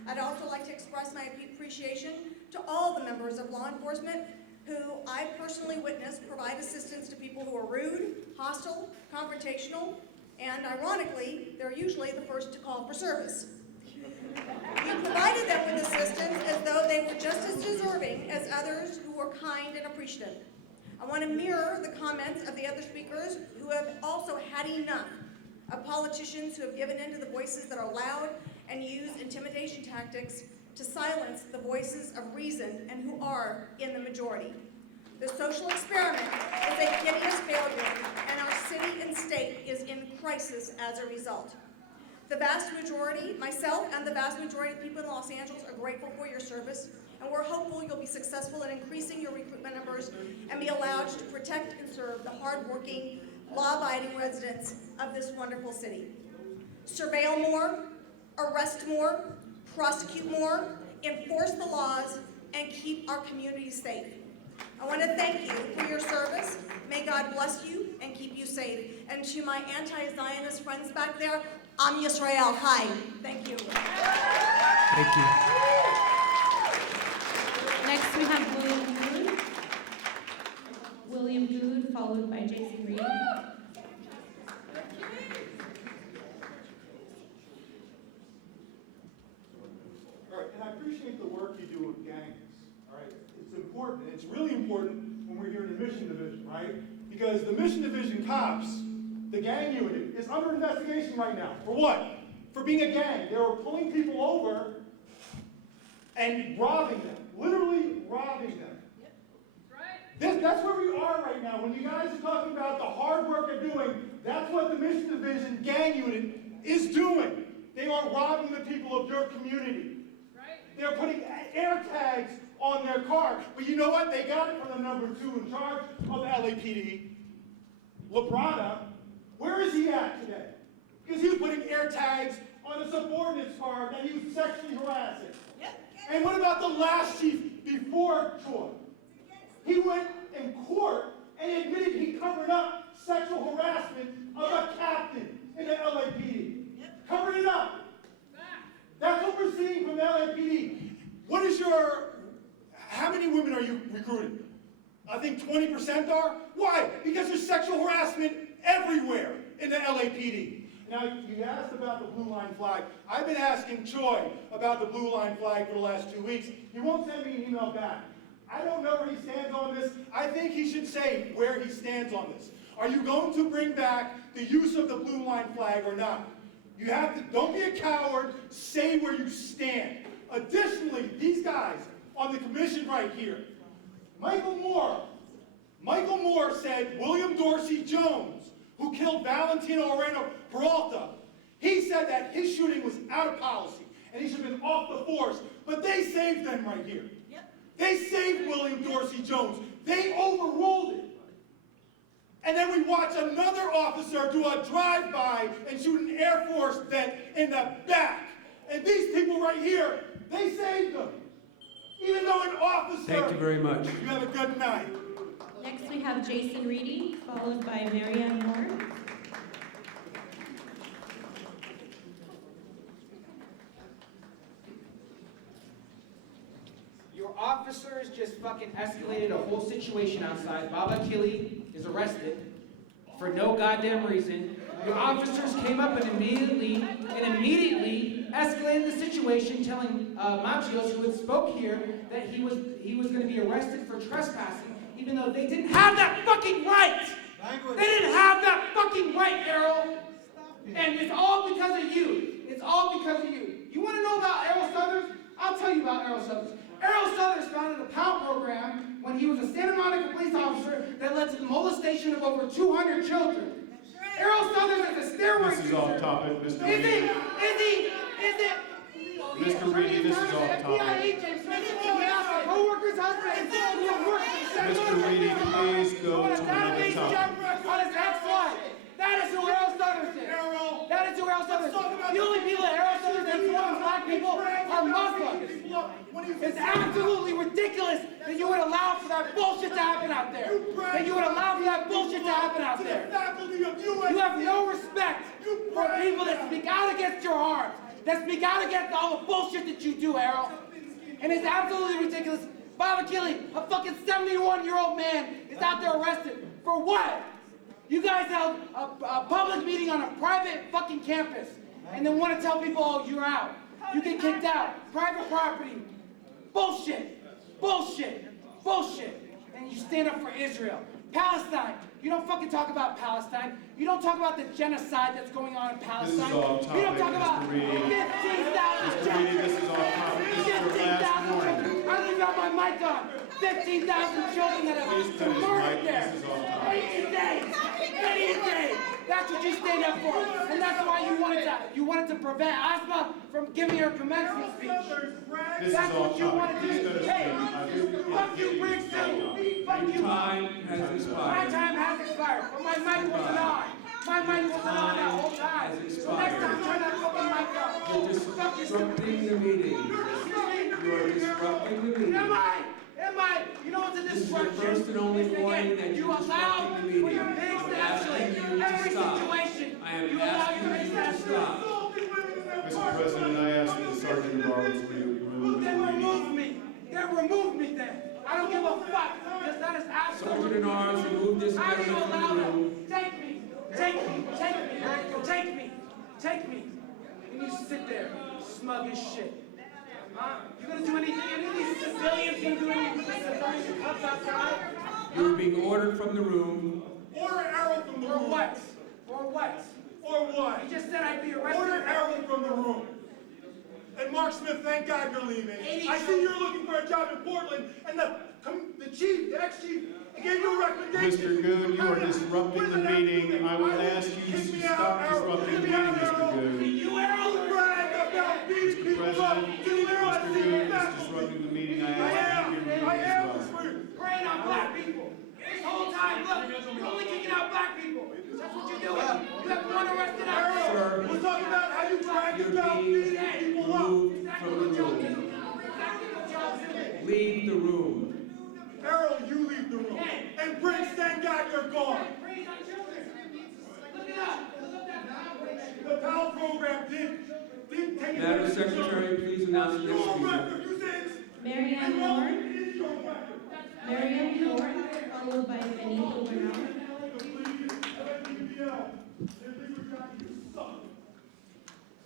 I'd also like to express my appreciation to all the members of law enforcement who I personally witnessed provide assistance to people who are rude, hostile, confrontational, and ironically, they're usually the first to call for service. You provided them with assistance as though they were just as deserving as others who were kind and appreciative. I want to mirror the comments of the other speakers who have also had enough of politicians who have given in to the voices that are loud and use intimidation tactics to silence the voices of reason and who are in the majority. The social experiment is a hideous failure, and our city and state is in crisis as a result. The vast majority, myself and the vast majority of people in Los Angeles are grateful for your service, and we're hopeful you'll be successful in increasing your recruitment numbers and be allowed to protect and serve the hardworking, law-abiding residents of this wonderful city. Surveil more, arrest more, prosecute more, enforce the laws, and keep our communities safe. I want to thank you for your service. May God bless you and keep you safe. And to my anti-Zionist friends back there, Am Yisrael Chai. Thank you. Thank you. Next, we have William Good. William Good, followed by Jason Reed. All right, and I appreciate the work you do with gangs, all right? It's important, it's really important when we're here in the Mission Division, right? Because the Mission Division cops, the gang unit, is under investigation right now. For what? For being a gang. They were pulling people over and robbing them, literally robbing them. That's where we are right now. When you guys are talking about the hard work they're doing, that's what the Mission Division gang unit is doing. They are robbing the people of your community. They're putting air tags on their car. But you know what? They got it from the number 2 in charge of the LAPD, Labrada. Where is he at today? Because he was putting air tags on a subordinate's car that he was sexually harassing. And what about the last chief before Troy? He went in court and admitted he covered up sexual harassment of a captain in the LAPD. Covered it up. That's what we're seeing from the LAPD. What is how many women are you recruiting? I think 20% are. Why? Because there's sexual harassment everywhere in the LAPD. Now, you asked about the Blue Line flag. I've been asking Troy about the Blue Line flag for the last 2 weeks. He won't send me an email back. I don't know where he stands on this. I think he should say where he stands on this. Are you going to bring back the use of the Blue Line flag or not? You have to, don't be a coward, say where you stand. Additionally, these guys on the commission right here, Michael Moore said William Dorsey Jones, who killed Valentino Moreno Peralta, he said that his shooting was out of policy and he should have been off the force, but they saved them right here. They saved William Dorsey Jones. They overruled it. And then we watch another officer do a drive-by and shoot an Air Force vet in the back. And these people right here, they saved them. Even though an officer... Thank you very much. You have a good night. Next, we have Jason Reedy, followed by Marianne Moore. Your officers just fucking escalated a whole situation outside. Baba Kili is arrested for no goddamn reason. Your officers came up and immediately escalated the situation, telling Machios, who had spoke here, that he was going to be arrested for trespassing, even though they didn't have that fucking right. They didn't have that fucking right, Errol. And it's all because of you. It's all because of you. You want to know about Errol Southers? I'll tell you about Errol Southers. Errol Southers founded a PAL program when he was a Santa Monica police officer that led to the molestation of over 200 children. Errol Southers is a is off topic, Mr. Is Reedy. it? Mr. Reedy, this is off FBI topic. agents, my coworker's husband, who works for the Mr. Reedy, please go to another database topic. check on his ex-wife. That is who Errol Southers is. That is who Errol Southers is. The only people that Errol Southers informs black people are Muslims. It's absolutely ridiculous that you would allow for that bullshit to happen out there. That you would allow for that bullshit to happen out there. You have no respect for people that speak out against your harm, that speak out against all the bullshit that you do, Errol. And it's absolutely ridiculous. Baba Kili, a fucking 71-year-old man, is out there arrested. For what? You guys held a public meeting on a private fucking campus and then want to tell people, oh, you're out. You get kicked out. Private property. Bullshit. Bullshit. Bullshit. And you stand up for Israel. Palestine. You don't fucking talk about Palestine. You don't talk about the genocide that's going on in Palestine. This is off topic, You don't talk about Mr. Reedy. 15,000 Mr. Reedy, this is off topic. This is your last 15,000 warning. children. I leave out my mic on. 15,000 children that Please have cut been his murdered mic. there. This is off topic. 80 days. 80 days. That's what you stand up for. And that's why you wanted to prevent Asma from giving her commencement speech. This is That's off what you topic. want to Please do. cut his Hey, mic. fuck you, Briggs, too. Fuck you. Time has My expired. time has expired, but my mic wasn't on. My mic wasn't on that whole time. So next time, turn that fucking mic on. You're disrupting the meeting. You are disrupting the meeting. Am I? You know what's a This is your disruption? first and only Listen warning again, that you you're allow disrupting the for meeting. your pigs I'm to asking escalate you to every stop. situation. I am You allow asking your pigs you to to escalate. stop. Mr. President, I ask that the Sergeant of Arms remove Then Mr. Reedy. remove me. Then remove me then. I don't give a fuck. Because that is absolutely. Sergeant at Arms, remove this How do you gentleman allow from the that? room. Take me. Take me. Take me. Take me. Take me. And you sit there, smug as shit. Huh? You gonna do anything? Any of these civilians gonna do anything with the civilians in cuffs outside? You're being ordered from the room. Order Errol from the room. For what? For what? Or what? You just said I'd be arrested. Order Errol from the room. And Mark Smith, thank God you're leaving. 80 I see you're looking for a job in Portland, and the chief, the ex-chief, gave you a recommendation. Mr. Goon, you are disrupting the meeting. I would ask you to stop disrupting the meeting, Mr. Goon. You Errol. Brag about beating Mr. people up. President, You Errol, I Mr. see Goon you is back. disrupting the meeting. I I ask am. you to be I removed am. as well. Preying on black people. This whole time, look, you're only kicking out black people. That's what you're doing. You have one arrested out there. Sir, We're talking about how you brag you're about being beating people up. removed from the room. Leave the room. Errol, you leave the room. And Briggs, thank God you're gone. Look it up. Look up that The PAL program didn't take Madam advantage of Secretary, please announce the You're next on speaker. record. You say it's Marianne Moore. irrelevant. It is your record. Marianne Moore, followed by Benito Bernal.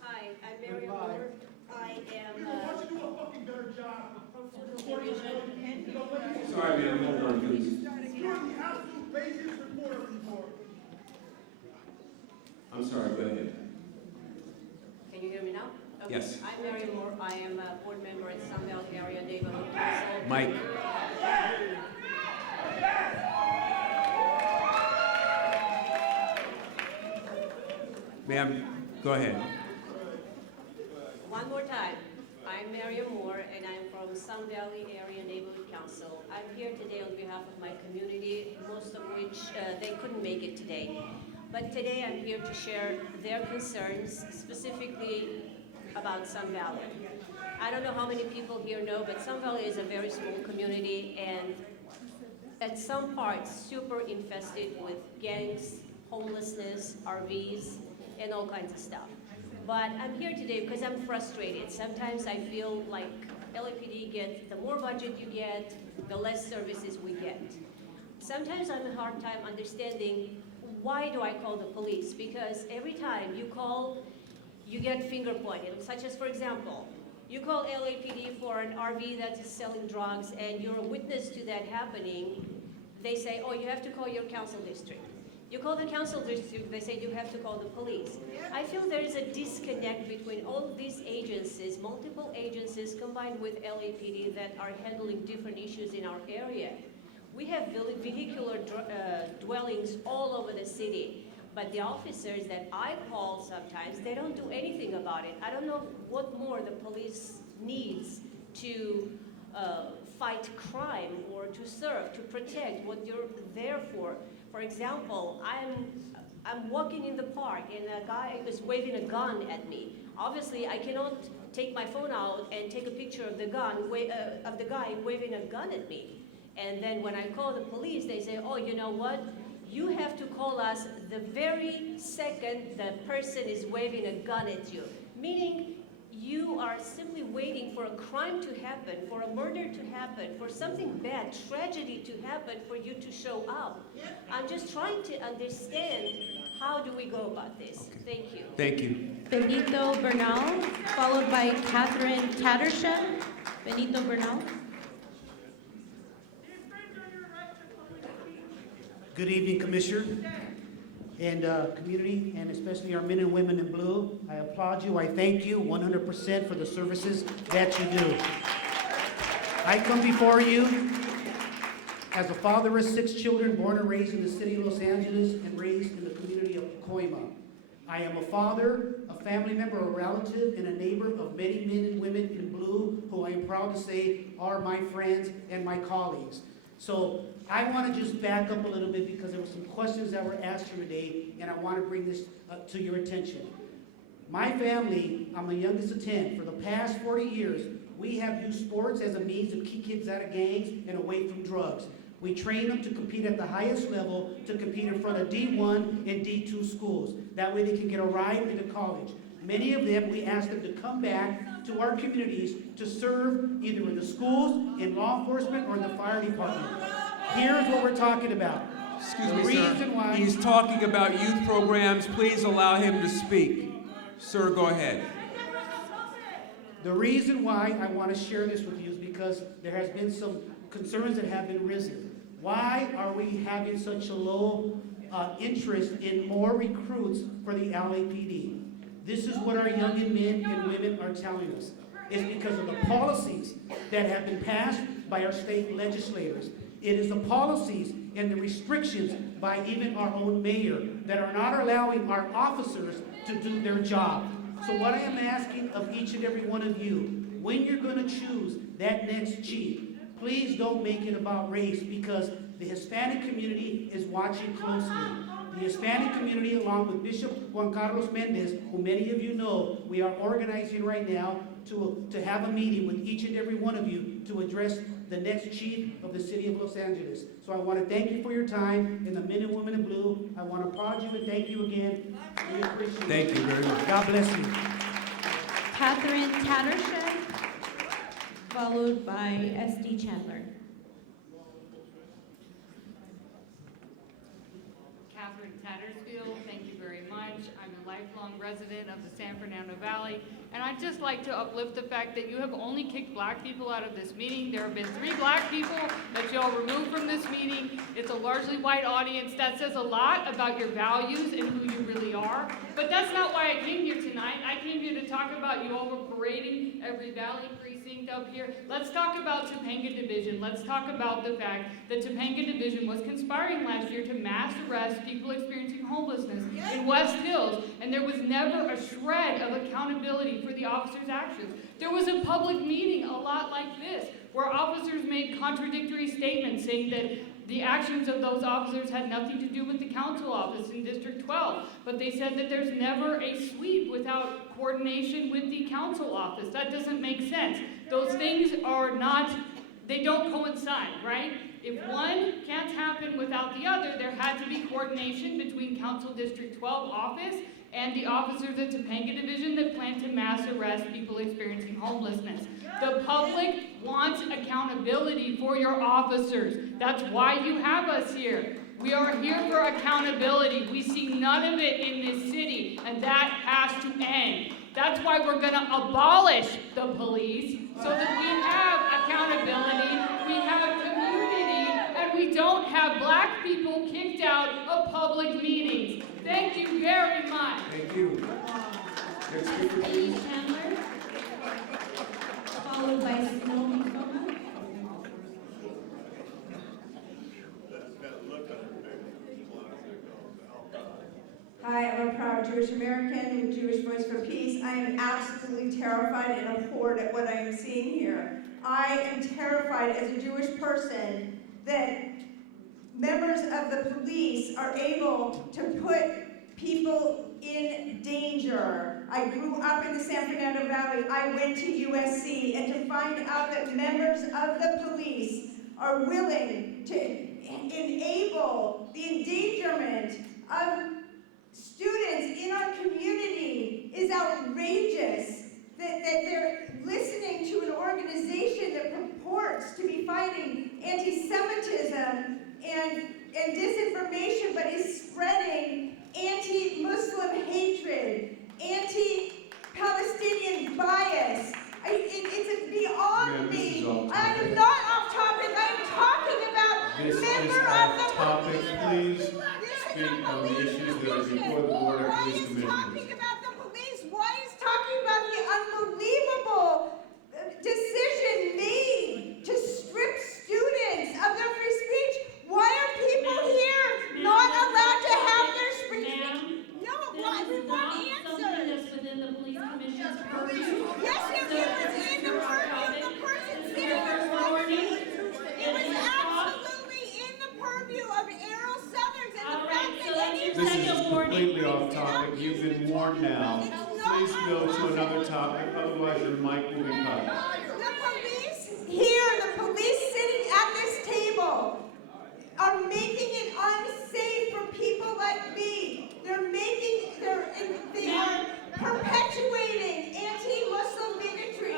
Hi, I'm Mary Moore. I am Why don't you do a fucking better job? Sorry, ma'am, hold on, please. You're the absolute laziest reporter report. I'm sorry, go ahead. Can you hear me now? Okay. Yes. I'm Mary Moore. I am a board member at Sun Valley Area Neighborhood Council. Mike. Ma'am, go ahead. One more time. I'm Mary Moore, and I'm from Sun Valley Area Neighborhood Council. I'm here today on behalf of my community, most of which they couldn't make it today. But today I'm here to share their concerns, specifically about Sun Valley. I don't know how many people here know, but Sun Valley is a very small community, and at some parts super infested with gangs, homelessness, RVs, and all kinds of stuff. But I'm here today because I'm frustrated. Sometimes I feel like LAPD gets, the more budget you get, the less services we get. Sometimes I have a hard time understanding why do I call the police? Because every time you call, you get finger pointed, such as, for example, you call LAPD for an RV that is selling drugs and you're a witness to that happening, they say, oh, you have to call your council district. You call the council district, they say you have to call the police. I feel there is a disconnect between all these agencies, multiple agencies combined with LAPD that are handling different issues in our area. We have vehicular dwellings all over the city, But the officers that I call sometimes, they don't do anything about it. I don't know what more the police needs to fight crime or to serve, to protect what you're there for. For example, I'm walking in the park and a guy is waving a gun at me. Obviously, I cannot take my phone out and take a picture of the of the guy waving a gun at me. And then when I call the police, they say, oh, you know what? You have to call us the very second the person is waving a gun at you. Meaning, you are simply waiting for a crime to happen, for a murder to happen, for something bad, tragedy to happen for you to show up. I'm just trying to understand how do we go about this. Okay. Thank you. Thank you. Benito Bernal, followed by Catherine Tattershaw. Benito Bernal. Good evening, Commissioner and community, and especially our men and women in blue. I applaud you. I thank you 100% for the services that you do. I come before you as a father of 6 children, born and raised in the city of Los Angeles and raised in the community of Pacoima. I am a father, a family member, a relative, and a neighbor of many men and women in blue who I am proud to say are my friends and my colleagues. So I want to just back up a little bit because there were some questions that were asked here today, and I want to bring this to your attention. My family, I'm the youngest of 10. For the past 40 years, we have used sports as a means to keep kids out of gangs and away from drugs. We train them to compete at the highest level, to compete in front of D1 and D2 schools. That way they can get a ride into college. Many of them, we ask them to come back to our communities to serve either in the schools, in law enforcement, or in the fire department. Here's what we're talking about. Excuse me, sir. He's talking about youth programs. Please allow him to speak. Sir, go ahead. The reason why I want to share this with you is because there has been some concerns that have been risen. Why are we having such a low interest in more recruits for the LAPD? This is what our young men and women are telling us. It's because of the policies that have been passed by our state legislators. It is the policies and the restrictions by even our own mayor that are not allowing our officers to do their job. So what I am asking of each and every one of you, when you're going to choose that next chief, please don't make it about race, because the Hispanic community is watching closely. The Hispanic community, along with Bishop Juan Carlos Mendez, who many of you know, we are organizing right now to have a meeting with each and every one of you to address the next chief of the city of Los Angeles. So I want to thank you for your time, and the men and women in blue, I want to applaud you and thank you again. We appreciate it. Thank you very much. God bless you. Catherine Tattershaw, followed by S.D. Chandler. Catherine Tattersfield, thank you very much. I'm a lifelong resident of the San Fernando Valley, and I'd just like to uplift the fact that you have only kicked black people out of this meeting. There have been 3 black people that you all removed from this meeting. It's a largely white audience. That says a lot about your values and who you really are. But that's not why I came here tonight. I came here to talk about you all were parading every valley precinct up here. Let's talk about Topanga Division. Let's talk about the fact that Topanga Division was conspiring last year to mass arrest people experiencing homelessness in West Hills, and there was never a shred of accountability for the officers' actions. There was a public meeting a lot like this, where officers made contradictory statements saying that the actions of those officers had nothing to do with the council office in District 12, but they said that there's never a sweep without coordination with the council office. That doesn't make sense. Those things are not, they don't coincide, right? If one can't happen without the other, there had to be coordination between Council District 12 office and the officers at Topanga Division that plan to mass arrest people experiencing homelessness. The public wants accountability for your officers. That's why you have us here. We are here for accountability. We see none of it in this city, and that has to end. That's why we're going to abolish the police, so that we have accountability, we have community, and we don't have black people kicked out of public meetings. Thank you very much. Thank you. Next speaker, please. Chandler, followed by Snow McDonough. am a proud Jewish American with Jewish Voice for Peace. I am absolutely terrified and abhorred at what I am seeing here. I am terrified as a Jewish person that members of the police are able to put people in danger. I grew up in the San Fernando Valley. I went to USC, and to find out that members of the police are willing to enable the endangerment of students in our community is outrageous. That they're listening to an organization that purports to be fighting anti-Semitism and disinformation, but is spreading anti-Muslim hatred, anti-Palestinian bias. It's beyond me. I'm not off topic. I'm talking about This is off topic. Please speak on the issues that are before the Board of Police Commissioners. Talking about the police. Why is talking about the unbelievable decision made to strip students of their free speech? Why are people here not allowed to have their free speech? No, why? We want answers. Within the police commission's purview. Yes, it was in the purview of the person sitting in front of me. It was absolutely in the purview of Errol Southers and the fact that any This is completely off topic. You've been warned now. Please go to another topic, otherwise your mic will be cut. The police here, the police sitting at this table, are making it unsafe for people like me. They are perpetuating anti-Muslim bigotry.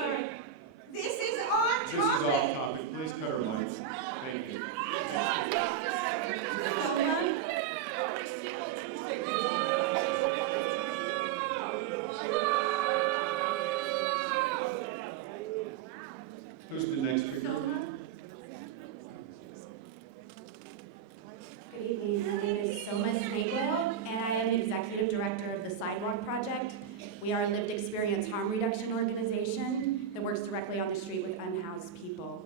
This is on This is off topic. topic. Please cut her mic. Thank you. Who's the next speaker? Good evening, my name is Soma Snakewell, and I am Executive Director of the Sidewalk Project. We are a lived experience harm reduction organization that works directly on the street with unhoused people.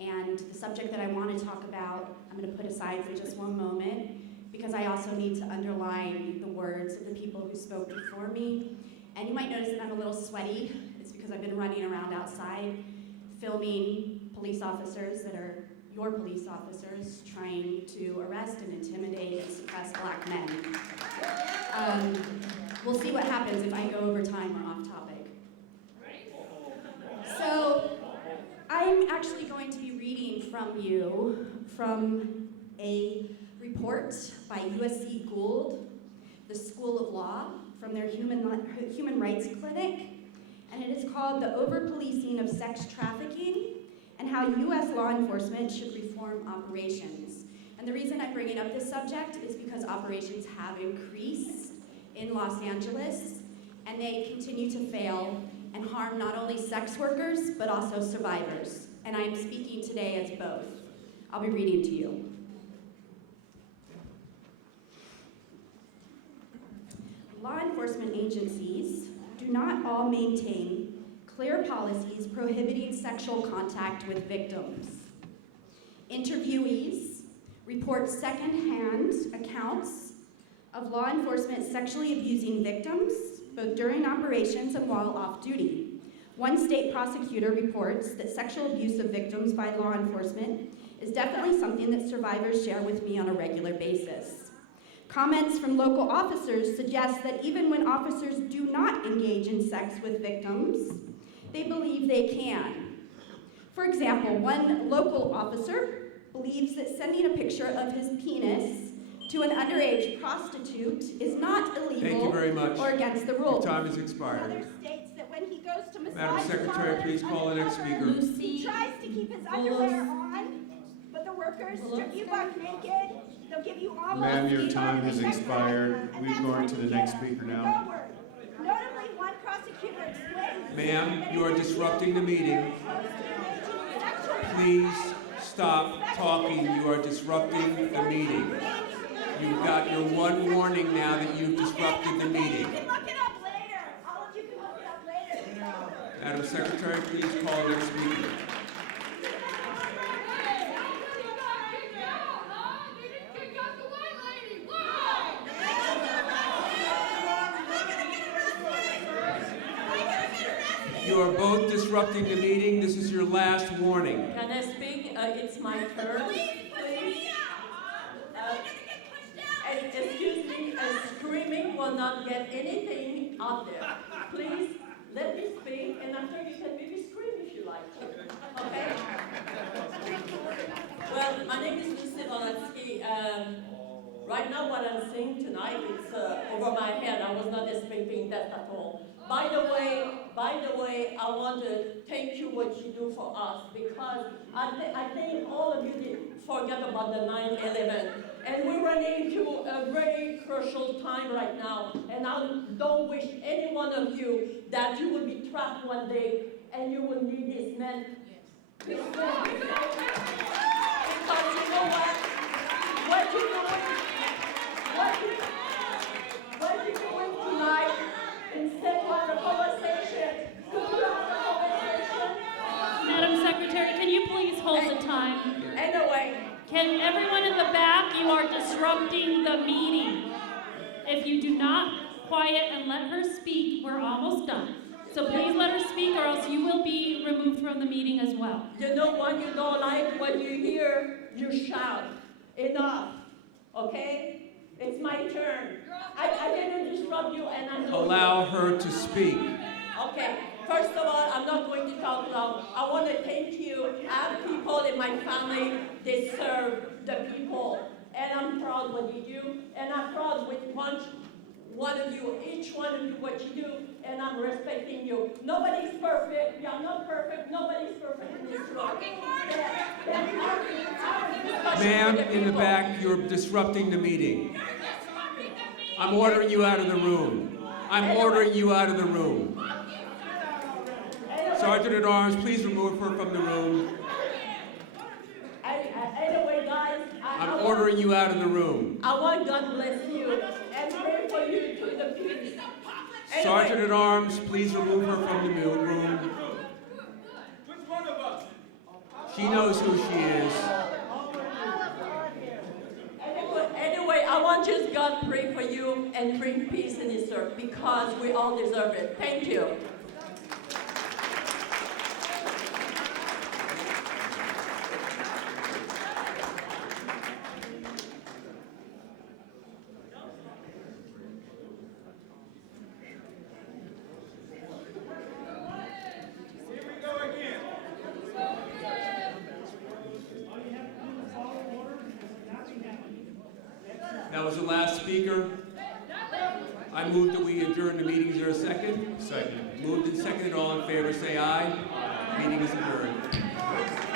And the subject that I want to talk about, I'm going to put aside for just one moment, because I also need to underline the words of the people who spoke before me. And you might notice that I'm a little sweaty. It's because I've been running around outside filming police officers that are your police officers trying to arrest and intimidate and suppress black men. We'll see what happens if I go over time or off topic. So I'm actually going to be reading from a report by USC Gould, the School of Law, from their Human Rights Clinic, and it is called The Over-Policing of Sex Trafficking and How U.S. Law Enforcement Should Reform Operations. And the reason I'm bringing up this subject is because operations have increased in Los Angeles, and they continue to fail and harm not only sex workers, but also survivors. And I am speaking today as both. I'll be reading to you. Law enforcement agencies do not all maintain clear policies prohibiting sexual contact with victims. Interviewees report secondhand accounts of law enforcement sexually abusing victims, both during operations and while off duty. One state prosecutor reports that sexual abuse of victims by law enforcement is definitely something that survivors share with me on a regular basis. Comments from local officers suggest that even when officers do not engage in sex with victims, they believe they can. For example, one local officer believes that sending a picture of his penis to an underage prostitute is not illegal Thank you very much. or against the rules. Your time has expired. Other states that when he goes to massage Madam Secretary, parlors please call the next undercover, speaker. He tries to keep his underwear on, but the workers strip you buck naked. They'll give you all Ma'am, your time has expired. We're going to the next speaker now. Notably, one prosecutor explained. Ma'am, you are disrupting the meeting. Please stop talking. You are disrupting the meeting. You've got your one warning now that you've disrupted the meeting. Madam Secretary, please call the next speaker. You are both disrupting the meeting. This is your last warning. Can I speak? It's my turn. Please. Excuse me, screaming will not get anything out there. Please, let me speak, and after you can maybe scream if you like. Okay? Well, my name is Lucy Voletsky. Right now, what I'm saying tonight, it's over my head. I was not expecting that at all. By the way, I want to thank you what you do for us, because I think all of you did forget about the 9/11. And we're running into a very crucial time right now. And I don't wish any one of you that you will be trapped one day and you will need this man. Because you know what? What you're doing tonight, instead of a conversation, Madam Secretary, can you please hold the time? Anyway. Can everyone in the back, you are disrupting the meeting. If you do not quiet and let her speak, we're almost done. So please let her speak or else you will be removed from the meeting as well. You know what you don't like? When you hear, you shout. Enough. Okay? It's my turn. I didn't disrupt you and I know. Allow her to speak. Okay. First of all, I'm not going to talk long. I want to thank you. I have people in my family, they serve the people. And I'm proud what you do. And I'm proud with one of you, each one of you, what you do. And I'm respecting you. Nobody's perfect. You're not perfect. Nobody's perfect in this room. Ma'am, in the back, you're disrupting the meeting. I'm ordering you out of the room. I'm ordering you out of the room. Sergeant at Arms, please remove her from the room. Anyway, guys, I'm ordering you out of the room. I want God bless you and pray for you to the peace. Sergeant at Arms, please remove her from the room. She knows who she is. Anyway, I want just God pray for you and bring peace in this earth because we all deserve it. Thank you. That was the last speaker. I move that we adjourn the meeting. Is there a second? Second. Moved and seconded. All in favor, say aye. Meeting is adjourned.